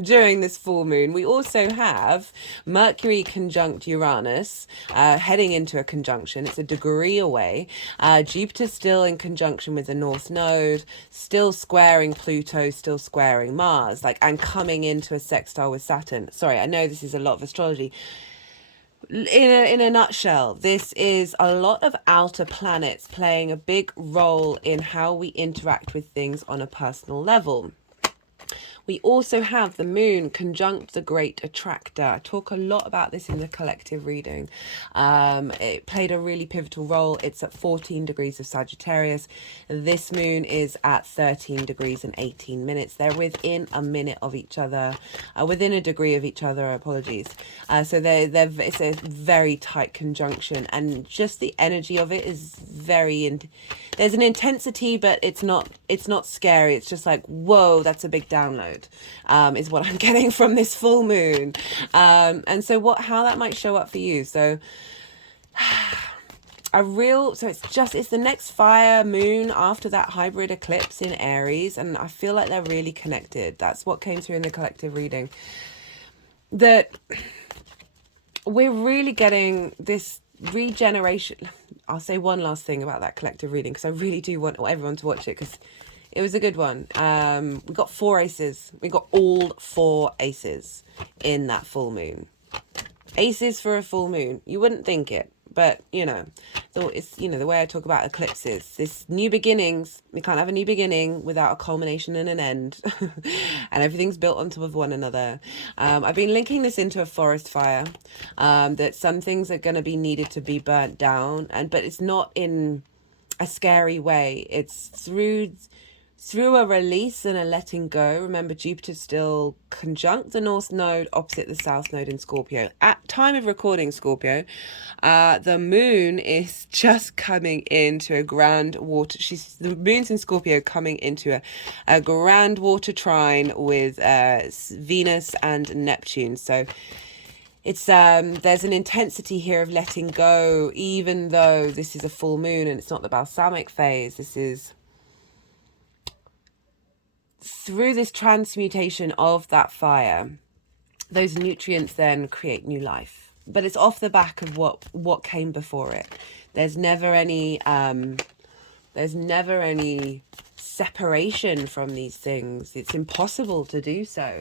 during this full moon. We also have Mercury conjunct Uranus, heading into a conjunction. It's a degree away. Jupiter still in conjunction with the North Node, still squaring Pluto, still squaring Mars, and coming into a sextile with Saturn. Sorry, I know this is a lot of astrology. In a nutshell, this is a lot of outer planets playing a big role in how we interact with things on a personal level. We also have the moon conjunct the great attractor. I talk a lot about this in the collective reading. It played a really pivotal role. It's at 14 degrees of Sagittarius. This moon is at 13 degrees and 18 minutes. They're within a minute of each other, within a degree of each other, apologies. So it's a very tight conjunction, and just the energy of it is there's an intensity, but it's not scary. It's just like, whoa, that's a big download. Is what I'm getting from this full moon. And so how that might show up for you. So it's the next fire moon after that hybrid eclipse in Aries, and I feel like they're really connected. That's what came through in the collective reading, that we're really getting this regeneration. I'll say one last thing about that collective reading, because I really do want everyone to watch it, because it was a good one. We got 4 aces. We got all 4 aces in that full moon. Aces for a full moon. You wouldn't think it, but so it's, the way I talk about eclipses, this new beginnings. We can't have a new beginning without a culmination and an end, and everything's built on top of one another. I've been linking this into a forest fire, that some things are going to be needed to be burnt down, but it's not in a scary way. It's through a release and a letting go. Remember, Jupiter's still conjunct the North Node opposite the South Node in Scorpio. At time of recording, Scorpio, the moon is just coming into a grand water. The moon's in Scorpio, coming into a grand water trine with Venus and Neptune. So it's there's an intensity here of letting go, even though this is a full moon and it's not the balsamic phase. This is through this transmutation of that fire, those nutrients then create new life. But it's off the back of what came before it. There's never any separation from these things. It's impossible to do so.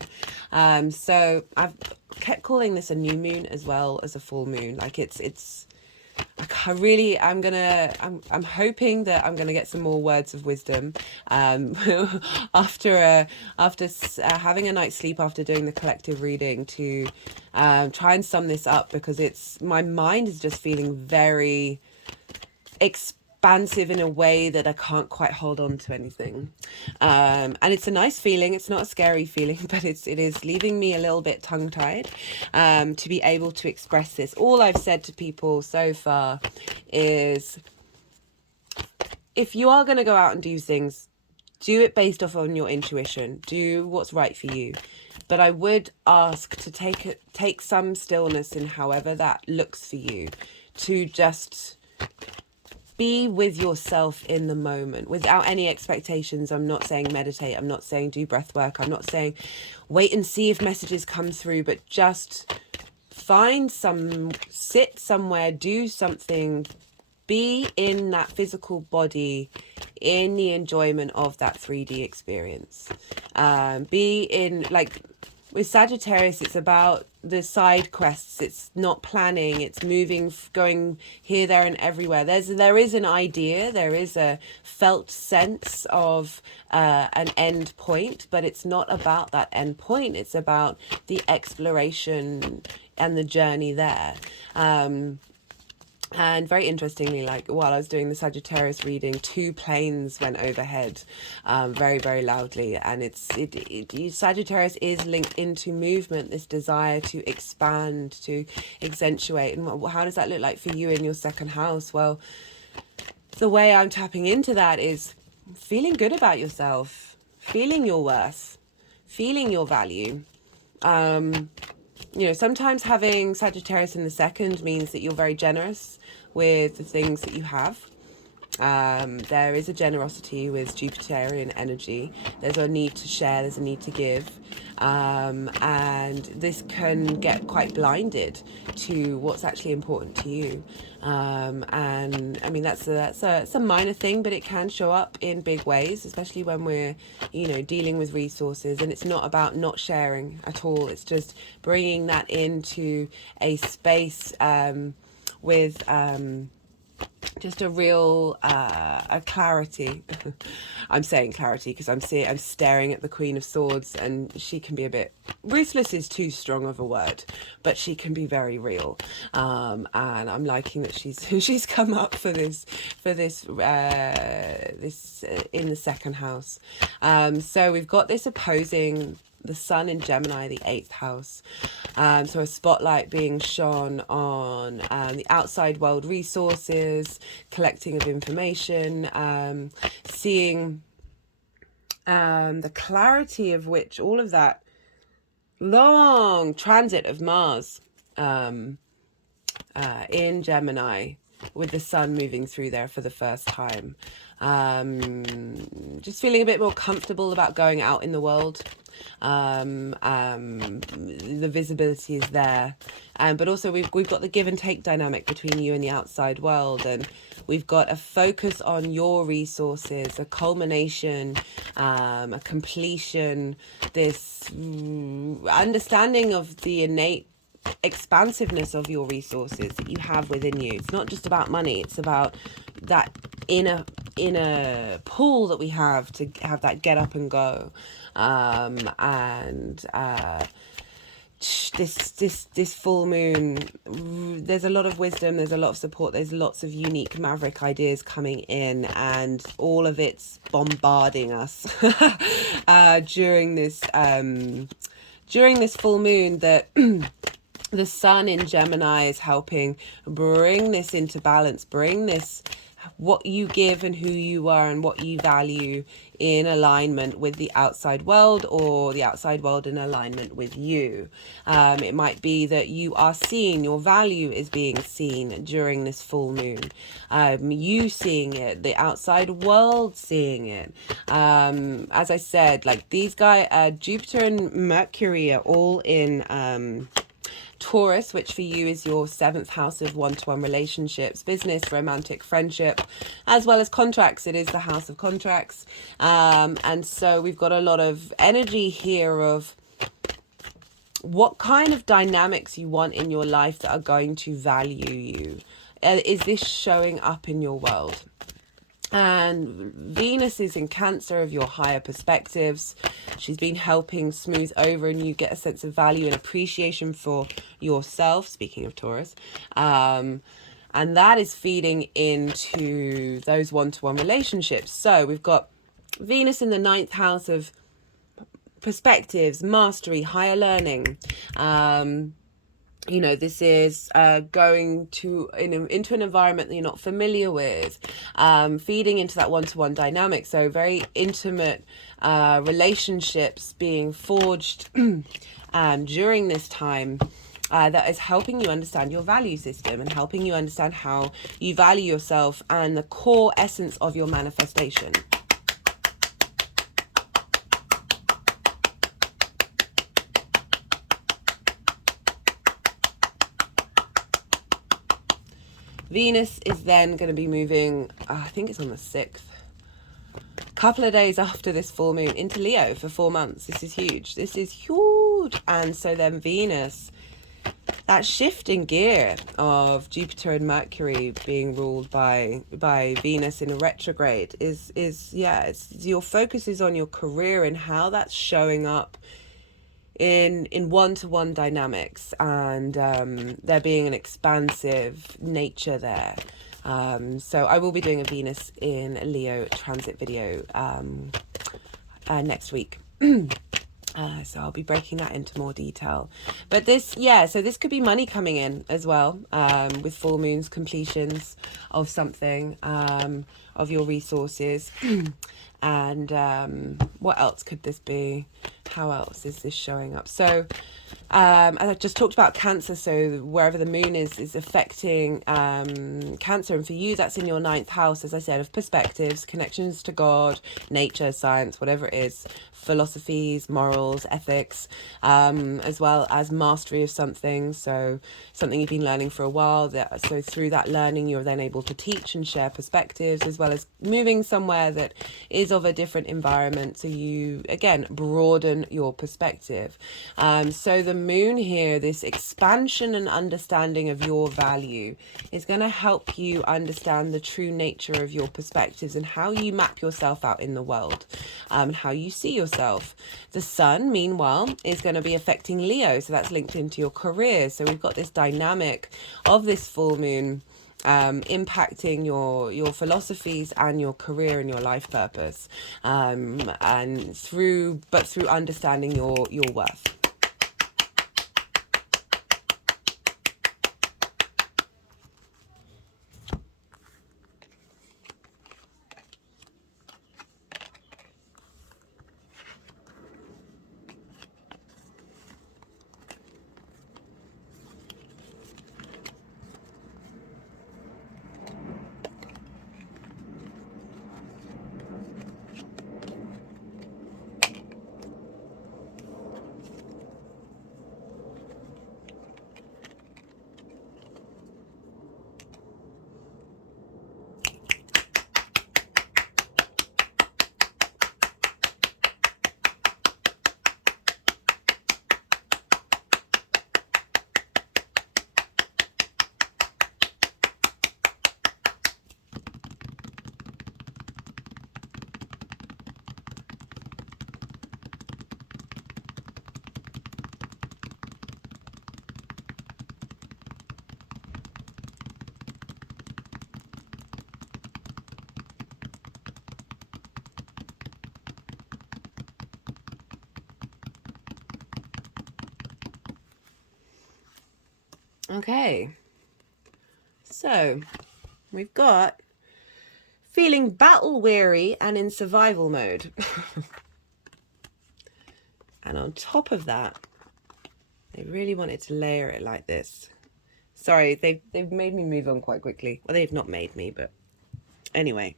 So I've kept calling this a new moon as well as a full moon. I'm hoping that I'm gonna get some more words of wisdom after having a night's sleep after doing the collective reading, to try and sum this up, because my mind is just feeling very expansive in a way that I can't quite hold on to anything, and it's a nice feeling. It's not a scary feeling, but it is leaving me a little bit tongue-tied, to be able to express this. All I've said to people so far is, if you are going to go out and do things, do it based off on your intuition. Do what's right for you. But I would ask to take some stillness in however that looks for you, to just be with yourself in the moment without any expectations. I'm not saying meditate. I'm not saying do breath work. I'm not saying wait and see if messages come through, but just sit somewhere, do something, be in that physical body in the enjoyment of that 3D experience. Be in, like, with Sagittarius, it's about the side quests. It's not planning. It's moving, going here, there, and everywhere. There is an idea. There is a felt sense of an end point, but it's not about that end point. It's about the exploration and the journey there. And very interestingly, like while I was doing the Sagittarius reading, 2 planes went overhead very, very loudly. And Sagittarius is linked into movement, this desire to expand, to accentuate. And how does that look like for you in your second house? Well, the way I'm tapping into that is feeling good about yourself, feeling your worth, feeling your value. You know, sometimes having Sagittarius in the second means that you're very generous with the things that you have. There is a generosity with Jupiterian energy. There's a need to share, there's a need to give. And this can get quite blinded to what's actually important to you. And I mean, that's a minor thing, but it can show up in big ways, especially when we're, you know, dealing with resources. And it's not about not sharing at all. It's just bringing that into a space with just a real a clarity. I'm saying clarity because I'm staring at the Queen of Swords, and she can be a bit, ruthless is too strong of a word, but she can be very real. And I'm liking that she's come up for this in the second house. So we've got this opposing the sun in Gemini, the 8th house. So a spotlight being shone on the outside world resources, collecting of information, seeing the clarity of which all of that long transit of Mars in Gemini, with the sun moving through there for the first time. Just feeling a bit more comfortable about going out in the world. The visibility is there, but also we've got the give and take dynamic between you and the outside world, and we've got a focus on your resources, a culmination, a completion, this understanding of the innate expansiveness of your resources that you have within you. It's not just about money, it's about that inner pull that we have to have that get up and go. This full moon, there's a lot of wisdom, there's a lot of support, there's lots of unique maverick ideas coming in, and all of it's bombarding us during this full moon. That the sun in Gemini is helping bring this into balance, bring this, what you give and who you are and what you value, in alignment with the outside world, or the outside world in alignment with you. It might be that you are seen, your value is being seen during this full moon. You seeing it, the outside world seeing it. As I said, like these guys, Jupiter and Mercury are all in Taurus, which for you is your 7th house of one-to-one relationships, business, romantic, friendship, as well as contracts. It is the house of contracts. And so we've got a lot of energy here of what kind of dynamics you want in your life that are going to value you. Is this showing up in your world? And Venus is in Cancer, of your higher perspectives. She's been helping smooth over, and you get a sense of value and appreciation for yourself, speaking of Taurus. And that is feeding into those one-to-one relationships. So we've got Venus in the 9th house of perspectives, mastery, higher learning. You know, this is going to into an environment that you're not familiar with, feeding into that one-to-one dynamic. So very intimate relationships being forged during this time. That is helping you understand your value system and helping you understand how you value yourself and the core essence of your manifestation. Venus is then going to be moving, I think it's on the 6th. couple of days after this full moon into Leo for 4 months. This is huge. This is huge. And so then Venus, that shift in gear of Jupiter and Mercury being ruled by Venus in a retrograde is it's your focus is on your career and how that's showing up in one-to-one dynamics, and there being an expansive nature there. So I will be doing a Venus in Leo transit video next week. So I'll be breaking that into more detail. But this, so this could be money coming in as well, with full moons, completions of something, of your resources. And what else could this be? How else is this showing up? So as I just talked about Cancer, so wherever the moon is affecting Cancer, and for you that's in your 9th house, as I said, of perspectives, connections to God, nature, science, whatever it is, philosophies, morals, ethics, as well as mastery of something. So something you've been learning for a while, so through that learning you're then able to teach and share perspectives, as well as moving somewhere that is of a different environment, so you again broaden your perspective. So the moon here, this expansion and understanding of your value, is going to help you understand the true nature of your perspectives and how you map yourself out in the world, and how you see yourself. The sun, meanwhile, is going to be affecting Leo, so that's linked into your career. So we've got this dynamic of this full moon impacting your philosophies and your career and your life purpose, and through understanding your worth. Okay, so we've got feeling battle weary and in survival mode. And on top of that, they really wanted to layer it like this. Sorry, they've made me move on quite quickly. Well, they've not made me, but anyway.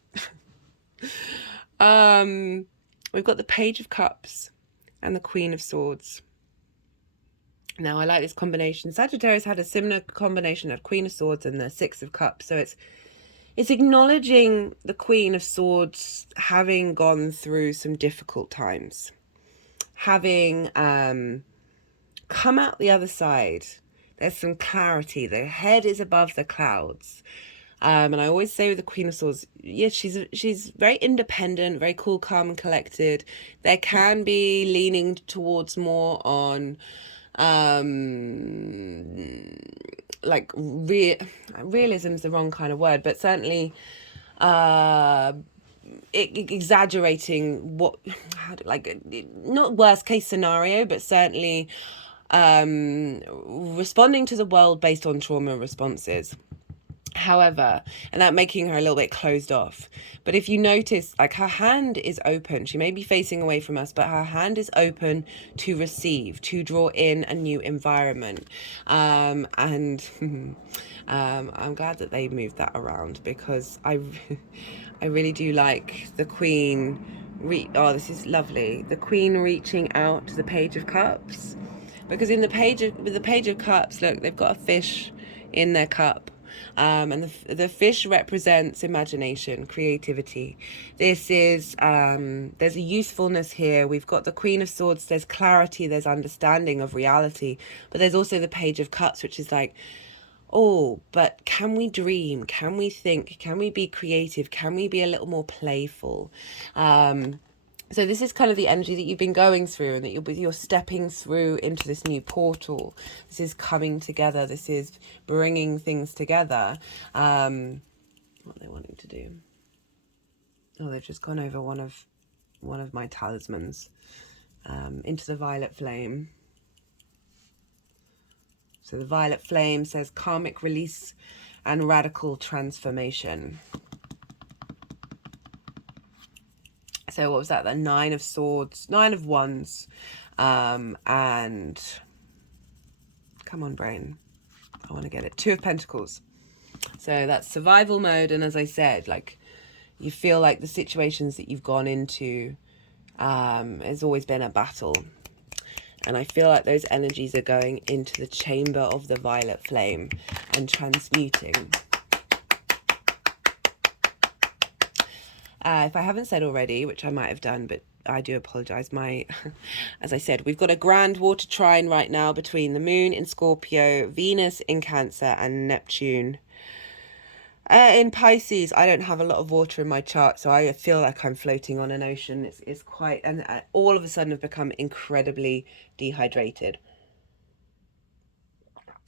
We've got the Page of Cups and the Queen of Swords. Now, I like this combination. Sagittarius had a similar combination of Queen of Swords and the Six of Cups. So it's acknowledging the Queen of Swords having gone through some difficult times, having come out the other side. There's some clarity. The head is above the clouds. And I always say with the Queen of Swords, yeah, she's very independent, very cool, calm, and collected. There can be leaning towards more on like realism is the wrong kind of word, but certainly exaggerating what, not worst case scenario, but certainly responding to the world based on trauma responses. However, and that making her a little bit closed off. But if you notice, like, her hand is open. She may be facing away from us, but her hand is open to receive, to draw in a new environment. And I'm glad that they moved that around, because I really do like the Queen. Oh, this is lovely. The Queen reaching out to the Page of Cups, because with the Page of Cups, look, they've got a fish in their cup. And the fish represents imagination, creativity. This is, there's a usefulness here. We've got the Queen of Swords, there's clarity, there's understanding of reality, but there's also the Page of Cups, which is like, oh, but can we dream? Can we think? Can we be creative? Can we be a little more playful? So this is kind of the energy that you've been going through, and that you're stepping through into this new portal. This is coming together. This is bringing things together. What are they wanting to do? Oh, they've just gone over one of my talismans into the violet flame. So the violet flame says karmic release and radical transformation. So what was that? The Nine of Swords, Nine of Wands, and come on, brain, I want to get it. Two of Pentacles. So that's survival mode, and as I said, like, you feel like the situations that you've gone into has always been a battle, and I feel like those energies are going into the chamber of the violet flame and transmuting. If I haven't said already, which I might have done, but I do apologize. As I said, we've got a grand water trine right now between the moon in Scorpio, Venus in Cancer, and Neptune in Pisces. I don't have a lot of water in my chart, so I feel like I'm floating on an ocean. It's quite, and all of a sudden I've become incredibly dehydrated.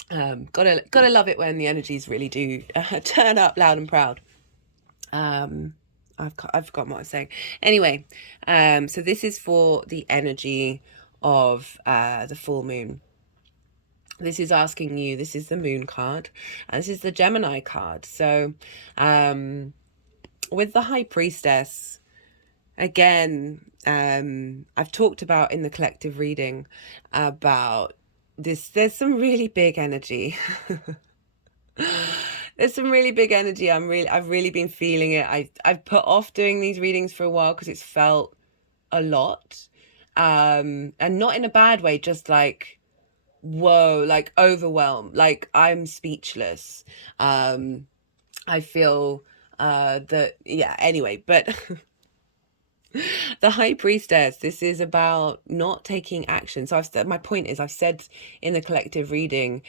Gotta love it when the energies really do turn up loud and proud. I've forgotten what I was saying. Anyway, so this is for the energy of the full moon. This is asking you, this is the moon card, and this is the Gemini card. So with the High Priestess, again, I've talked about in the collective reading about this. There's some really big energy. There's some really big energy. I've really been feeling it. I've put off doing these readings for a while because it's felt a lot, and not in a bad way, just like, whoa, like overwhelmed, like I'm speechless. I feel that, yeah, anyway, but the High Priestess, this is about not taking action. So my point is, I've said in the collective reading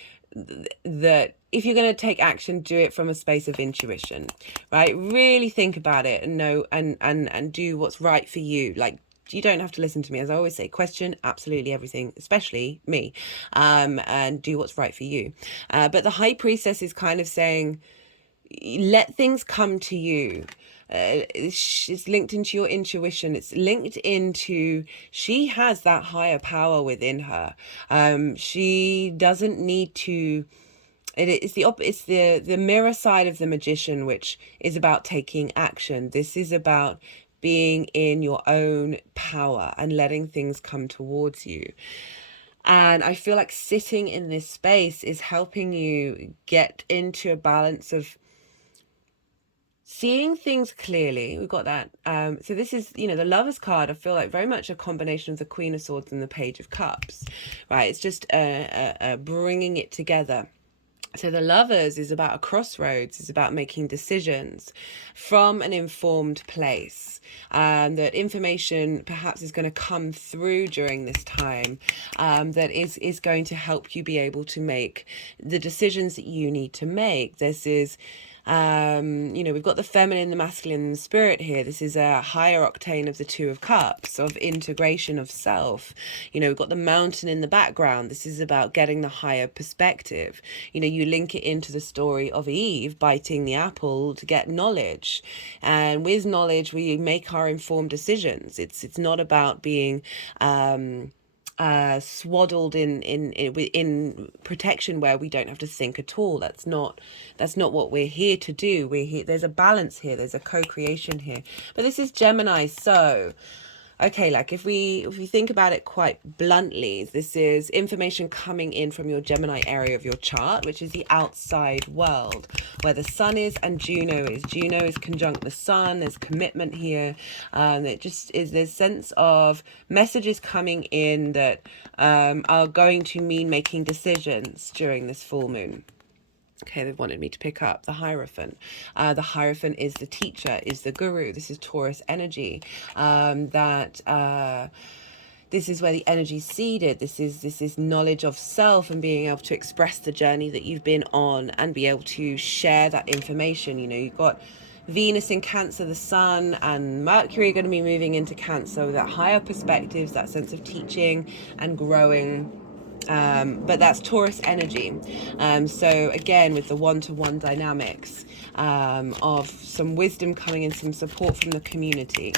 that if you're going to take action, do it from a space of intuition, right? Really think about it and know and do what's right for you. Like, you don't have to listen to me. As I always say, question absolutely everything, especially me, and do what's right for you. But the High Priestess is kind of saying, let things come to you. It's linked into your intuition. It's linked into, she has that higher power within her. She doesn't need to. It's the mirror side of the magician, which is about taking action. This is about being in your own power and letting things come towards you. And I feel like sitting in this space is helping you get into a balance of seeing things clearly. We've got that. So this is, the Lovers card, I feel like very much a combination of the Queen of Swords and the Page of Cups, right? It's just bringing it together. So the Lovers is about a crossroads. It's about making decisions from an informed place. That information perhaps is going to come through during this time, that is going to help you be able to make the decisions that you need to make. This is, we've got the feminine, the masculine, and the spirit here. This is a higher octane of the Two of Cups, of integration of self. We've got the mountain in the background. This is about getting the higher perspective. You link it into the story of Eve biting the apple to get knowledge. And with knowledge, we make our informed decisions. It's not about being swaddled in protection where we don't have to think at all. That's not what we're here to do. There's a balance here, there's a co-creation here. But this is Gemini, so okay, like if we think about it quite bluntly, this is information coming in from your Gemini area of your chart, which is the outside world, where the sun is and Juno is. Juno is conjunct the sun. There's commitment here. It just is this sense of messages coming in that are going to mean making decisions during this full moon. Okay, they wanted me to pick up the Hierophant. The Hierophant is the teacher, is the guru. This is Taurus energy. This is where the energy's seeded. This is knowledge of self and being able to express the journey that you've been on and be able to share that information. You know, you've got Venus in Cancer, the Sun, and Mercury are going to be moving into Cancer. That higher perspectives, that sense of teaching and growing. But that's Taurus energy. So again, with the one-to-one dynamics of some wisdom coming in, some support from the community.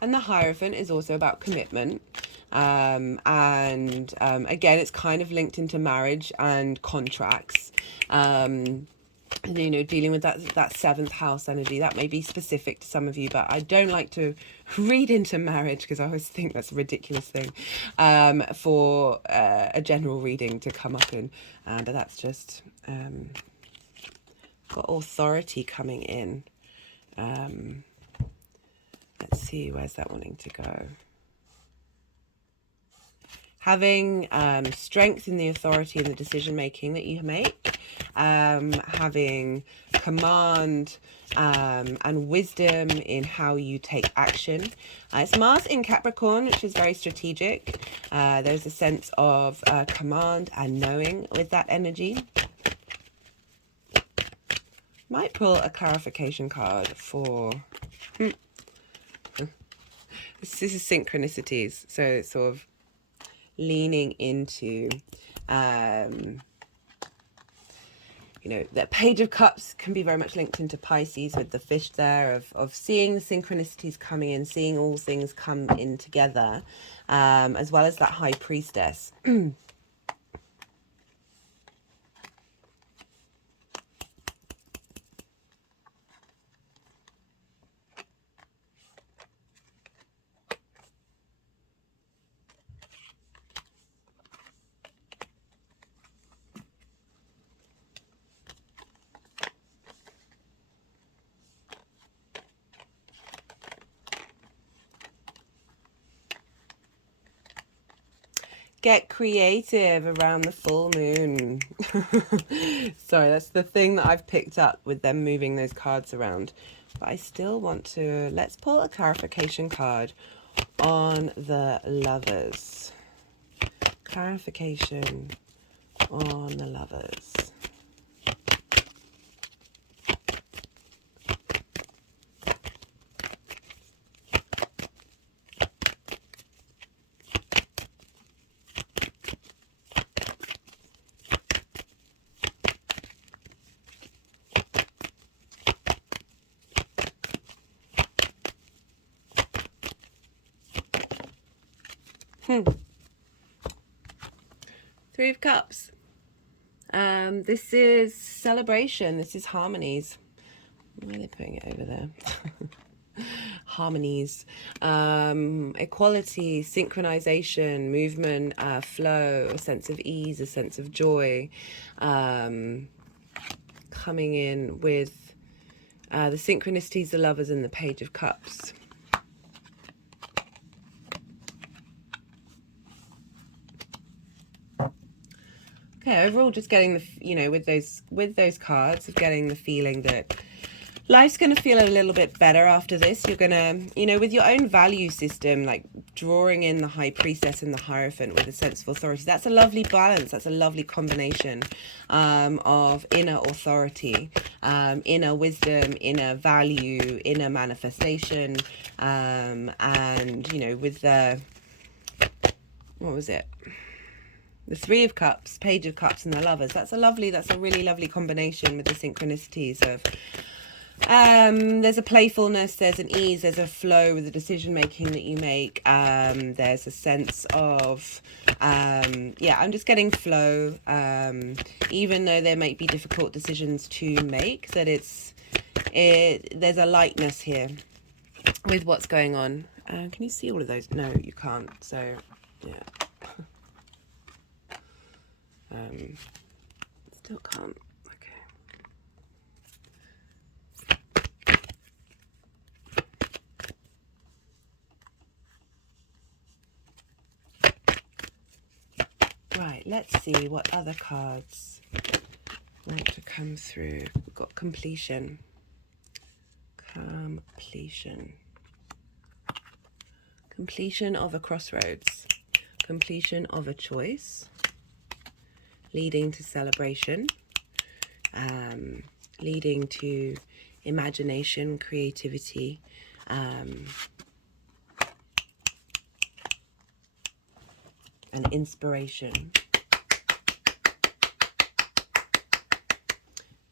And the Hierophant is also about commitment. Again, it's kind of linked into marriage and contracts. You know, dealing with that seventh house energy. That may be specific to some of you, but I don't like to read into marriage because I always think that's a ridiculous thing for a general reading to come up in. But that's just got authority coming in. Let's see, where's that wanting to go? Having strength in the authority and the decision making that you make, having command and wisdom in how you take action. It's Mars in Capricorn, which is very strategic. There's a sense of command and knowing with that energy. Might pull a clarification card for... This is synchronicities, so it's sort of leaning into, you know, the Page of Cups can be very much linked into Pisces with the fish there, of seeing the synchronicities coming in, seeing all things come in together, as well as that High Priestess. Get creative around the full moon. Sorry, that's the thing that I've picked up with them moving those cards around. But I still want to... Let's pull a clarification card on the Lovers. Clarification on the Lovers. Three of Cups. This is celebration. This is harmonies. Why are they putting it over there? Harmonies, equality, synchronization, movement, flow, a sense of ease, a sense of joy, coming in with the synchronicities, the Lovers, and the Page of Cups. Okay, overall, just getting the, you know, with those cards, of getting the feeling that life's going to feel a little bit better after this. You're going to, you know, with your own value system, like drawing in the High Priestess and the Hierophant with a sense of authority. That's a lovely balance. That's a lovely combination of inner authority, inner wisdom, inner value, inner manifestation, and, you know, with the, what was it? The Three of Cups, Page of Cups, and the Lovers. That's a really lovely combination with the synchronicities of, there's a playfulness, there's an ease, there's a flow with the decision making that you make. There's a sense of, yeah, I'm just getting flow, even though there might be difficult decisions to make, that there's a lightness here with what's going on. Can you see all of those? No, you can't. So, yeah. Still can't. Okay. Right, let's see what other cards want to come through. We've got completion. Completion. Completion of a crossroads. Completion of a choice. Leading to celebration. Leading to imagination, creativity. And inspiration.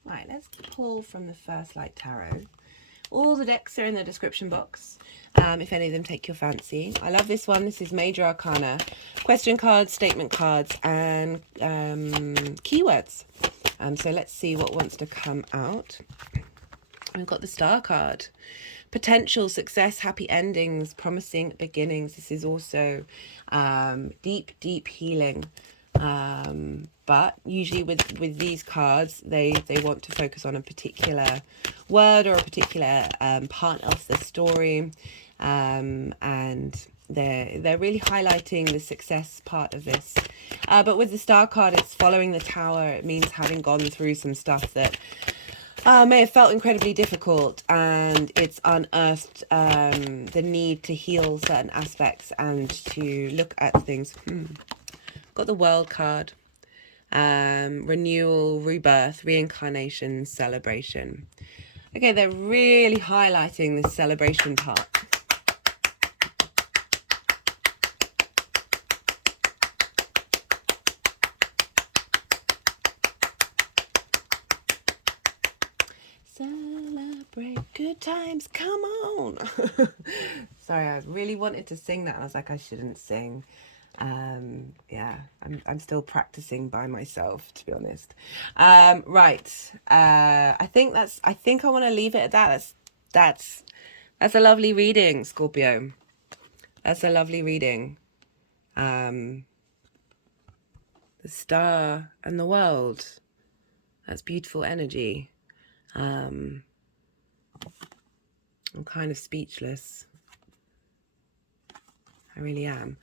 Right, let's pull from the First Light Tarot. All the decks are in the description box, if any of them take your fancy. I love this one. This is Major Arcana. Question cards, statement cards, and keywords. So let's see what wants to come out. We've got the Star card. Potential, success, happy endings, promising beginnings. This is also deep, deep healing. But usually with these cards, they want to focus on a particular word or a particular part of the story. And they're really highlighting the success part of this. But with the Star card, it's following the Tower. It means having gone through some stuff that may have felt incredibly difficult, and it's unearthed the need to heal certain aspects and to look at things. Got the World card. Renewal, rebirth, reincarnation, celebration. Okay, they're really highlighting the celebration part. Celebrate good times, come on. Sorry, I really wanted to sing that. I was like, I shouldn't sing. Yeah, I'm still practicing by myself, to be honest. Right. I think I want to leave it at that. That's a lovely reading, Scorpio. That's a lovely reading. The Star and the World. That's beautiful energy. I'm kind of speechless. I really am.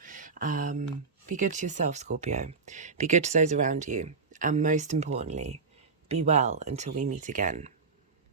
Be good to yourself, Scorpio. Be good to those around you. And most importantly, be well until we meet again.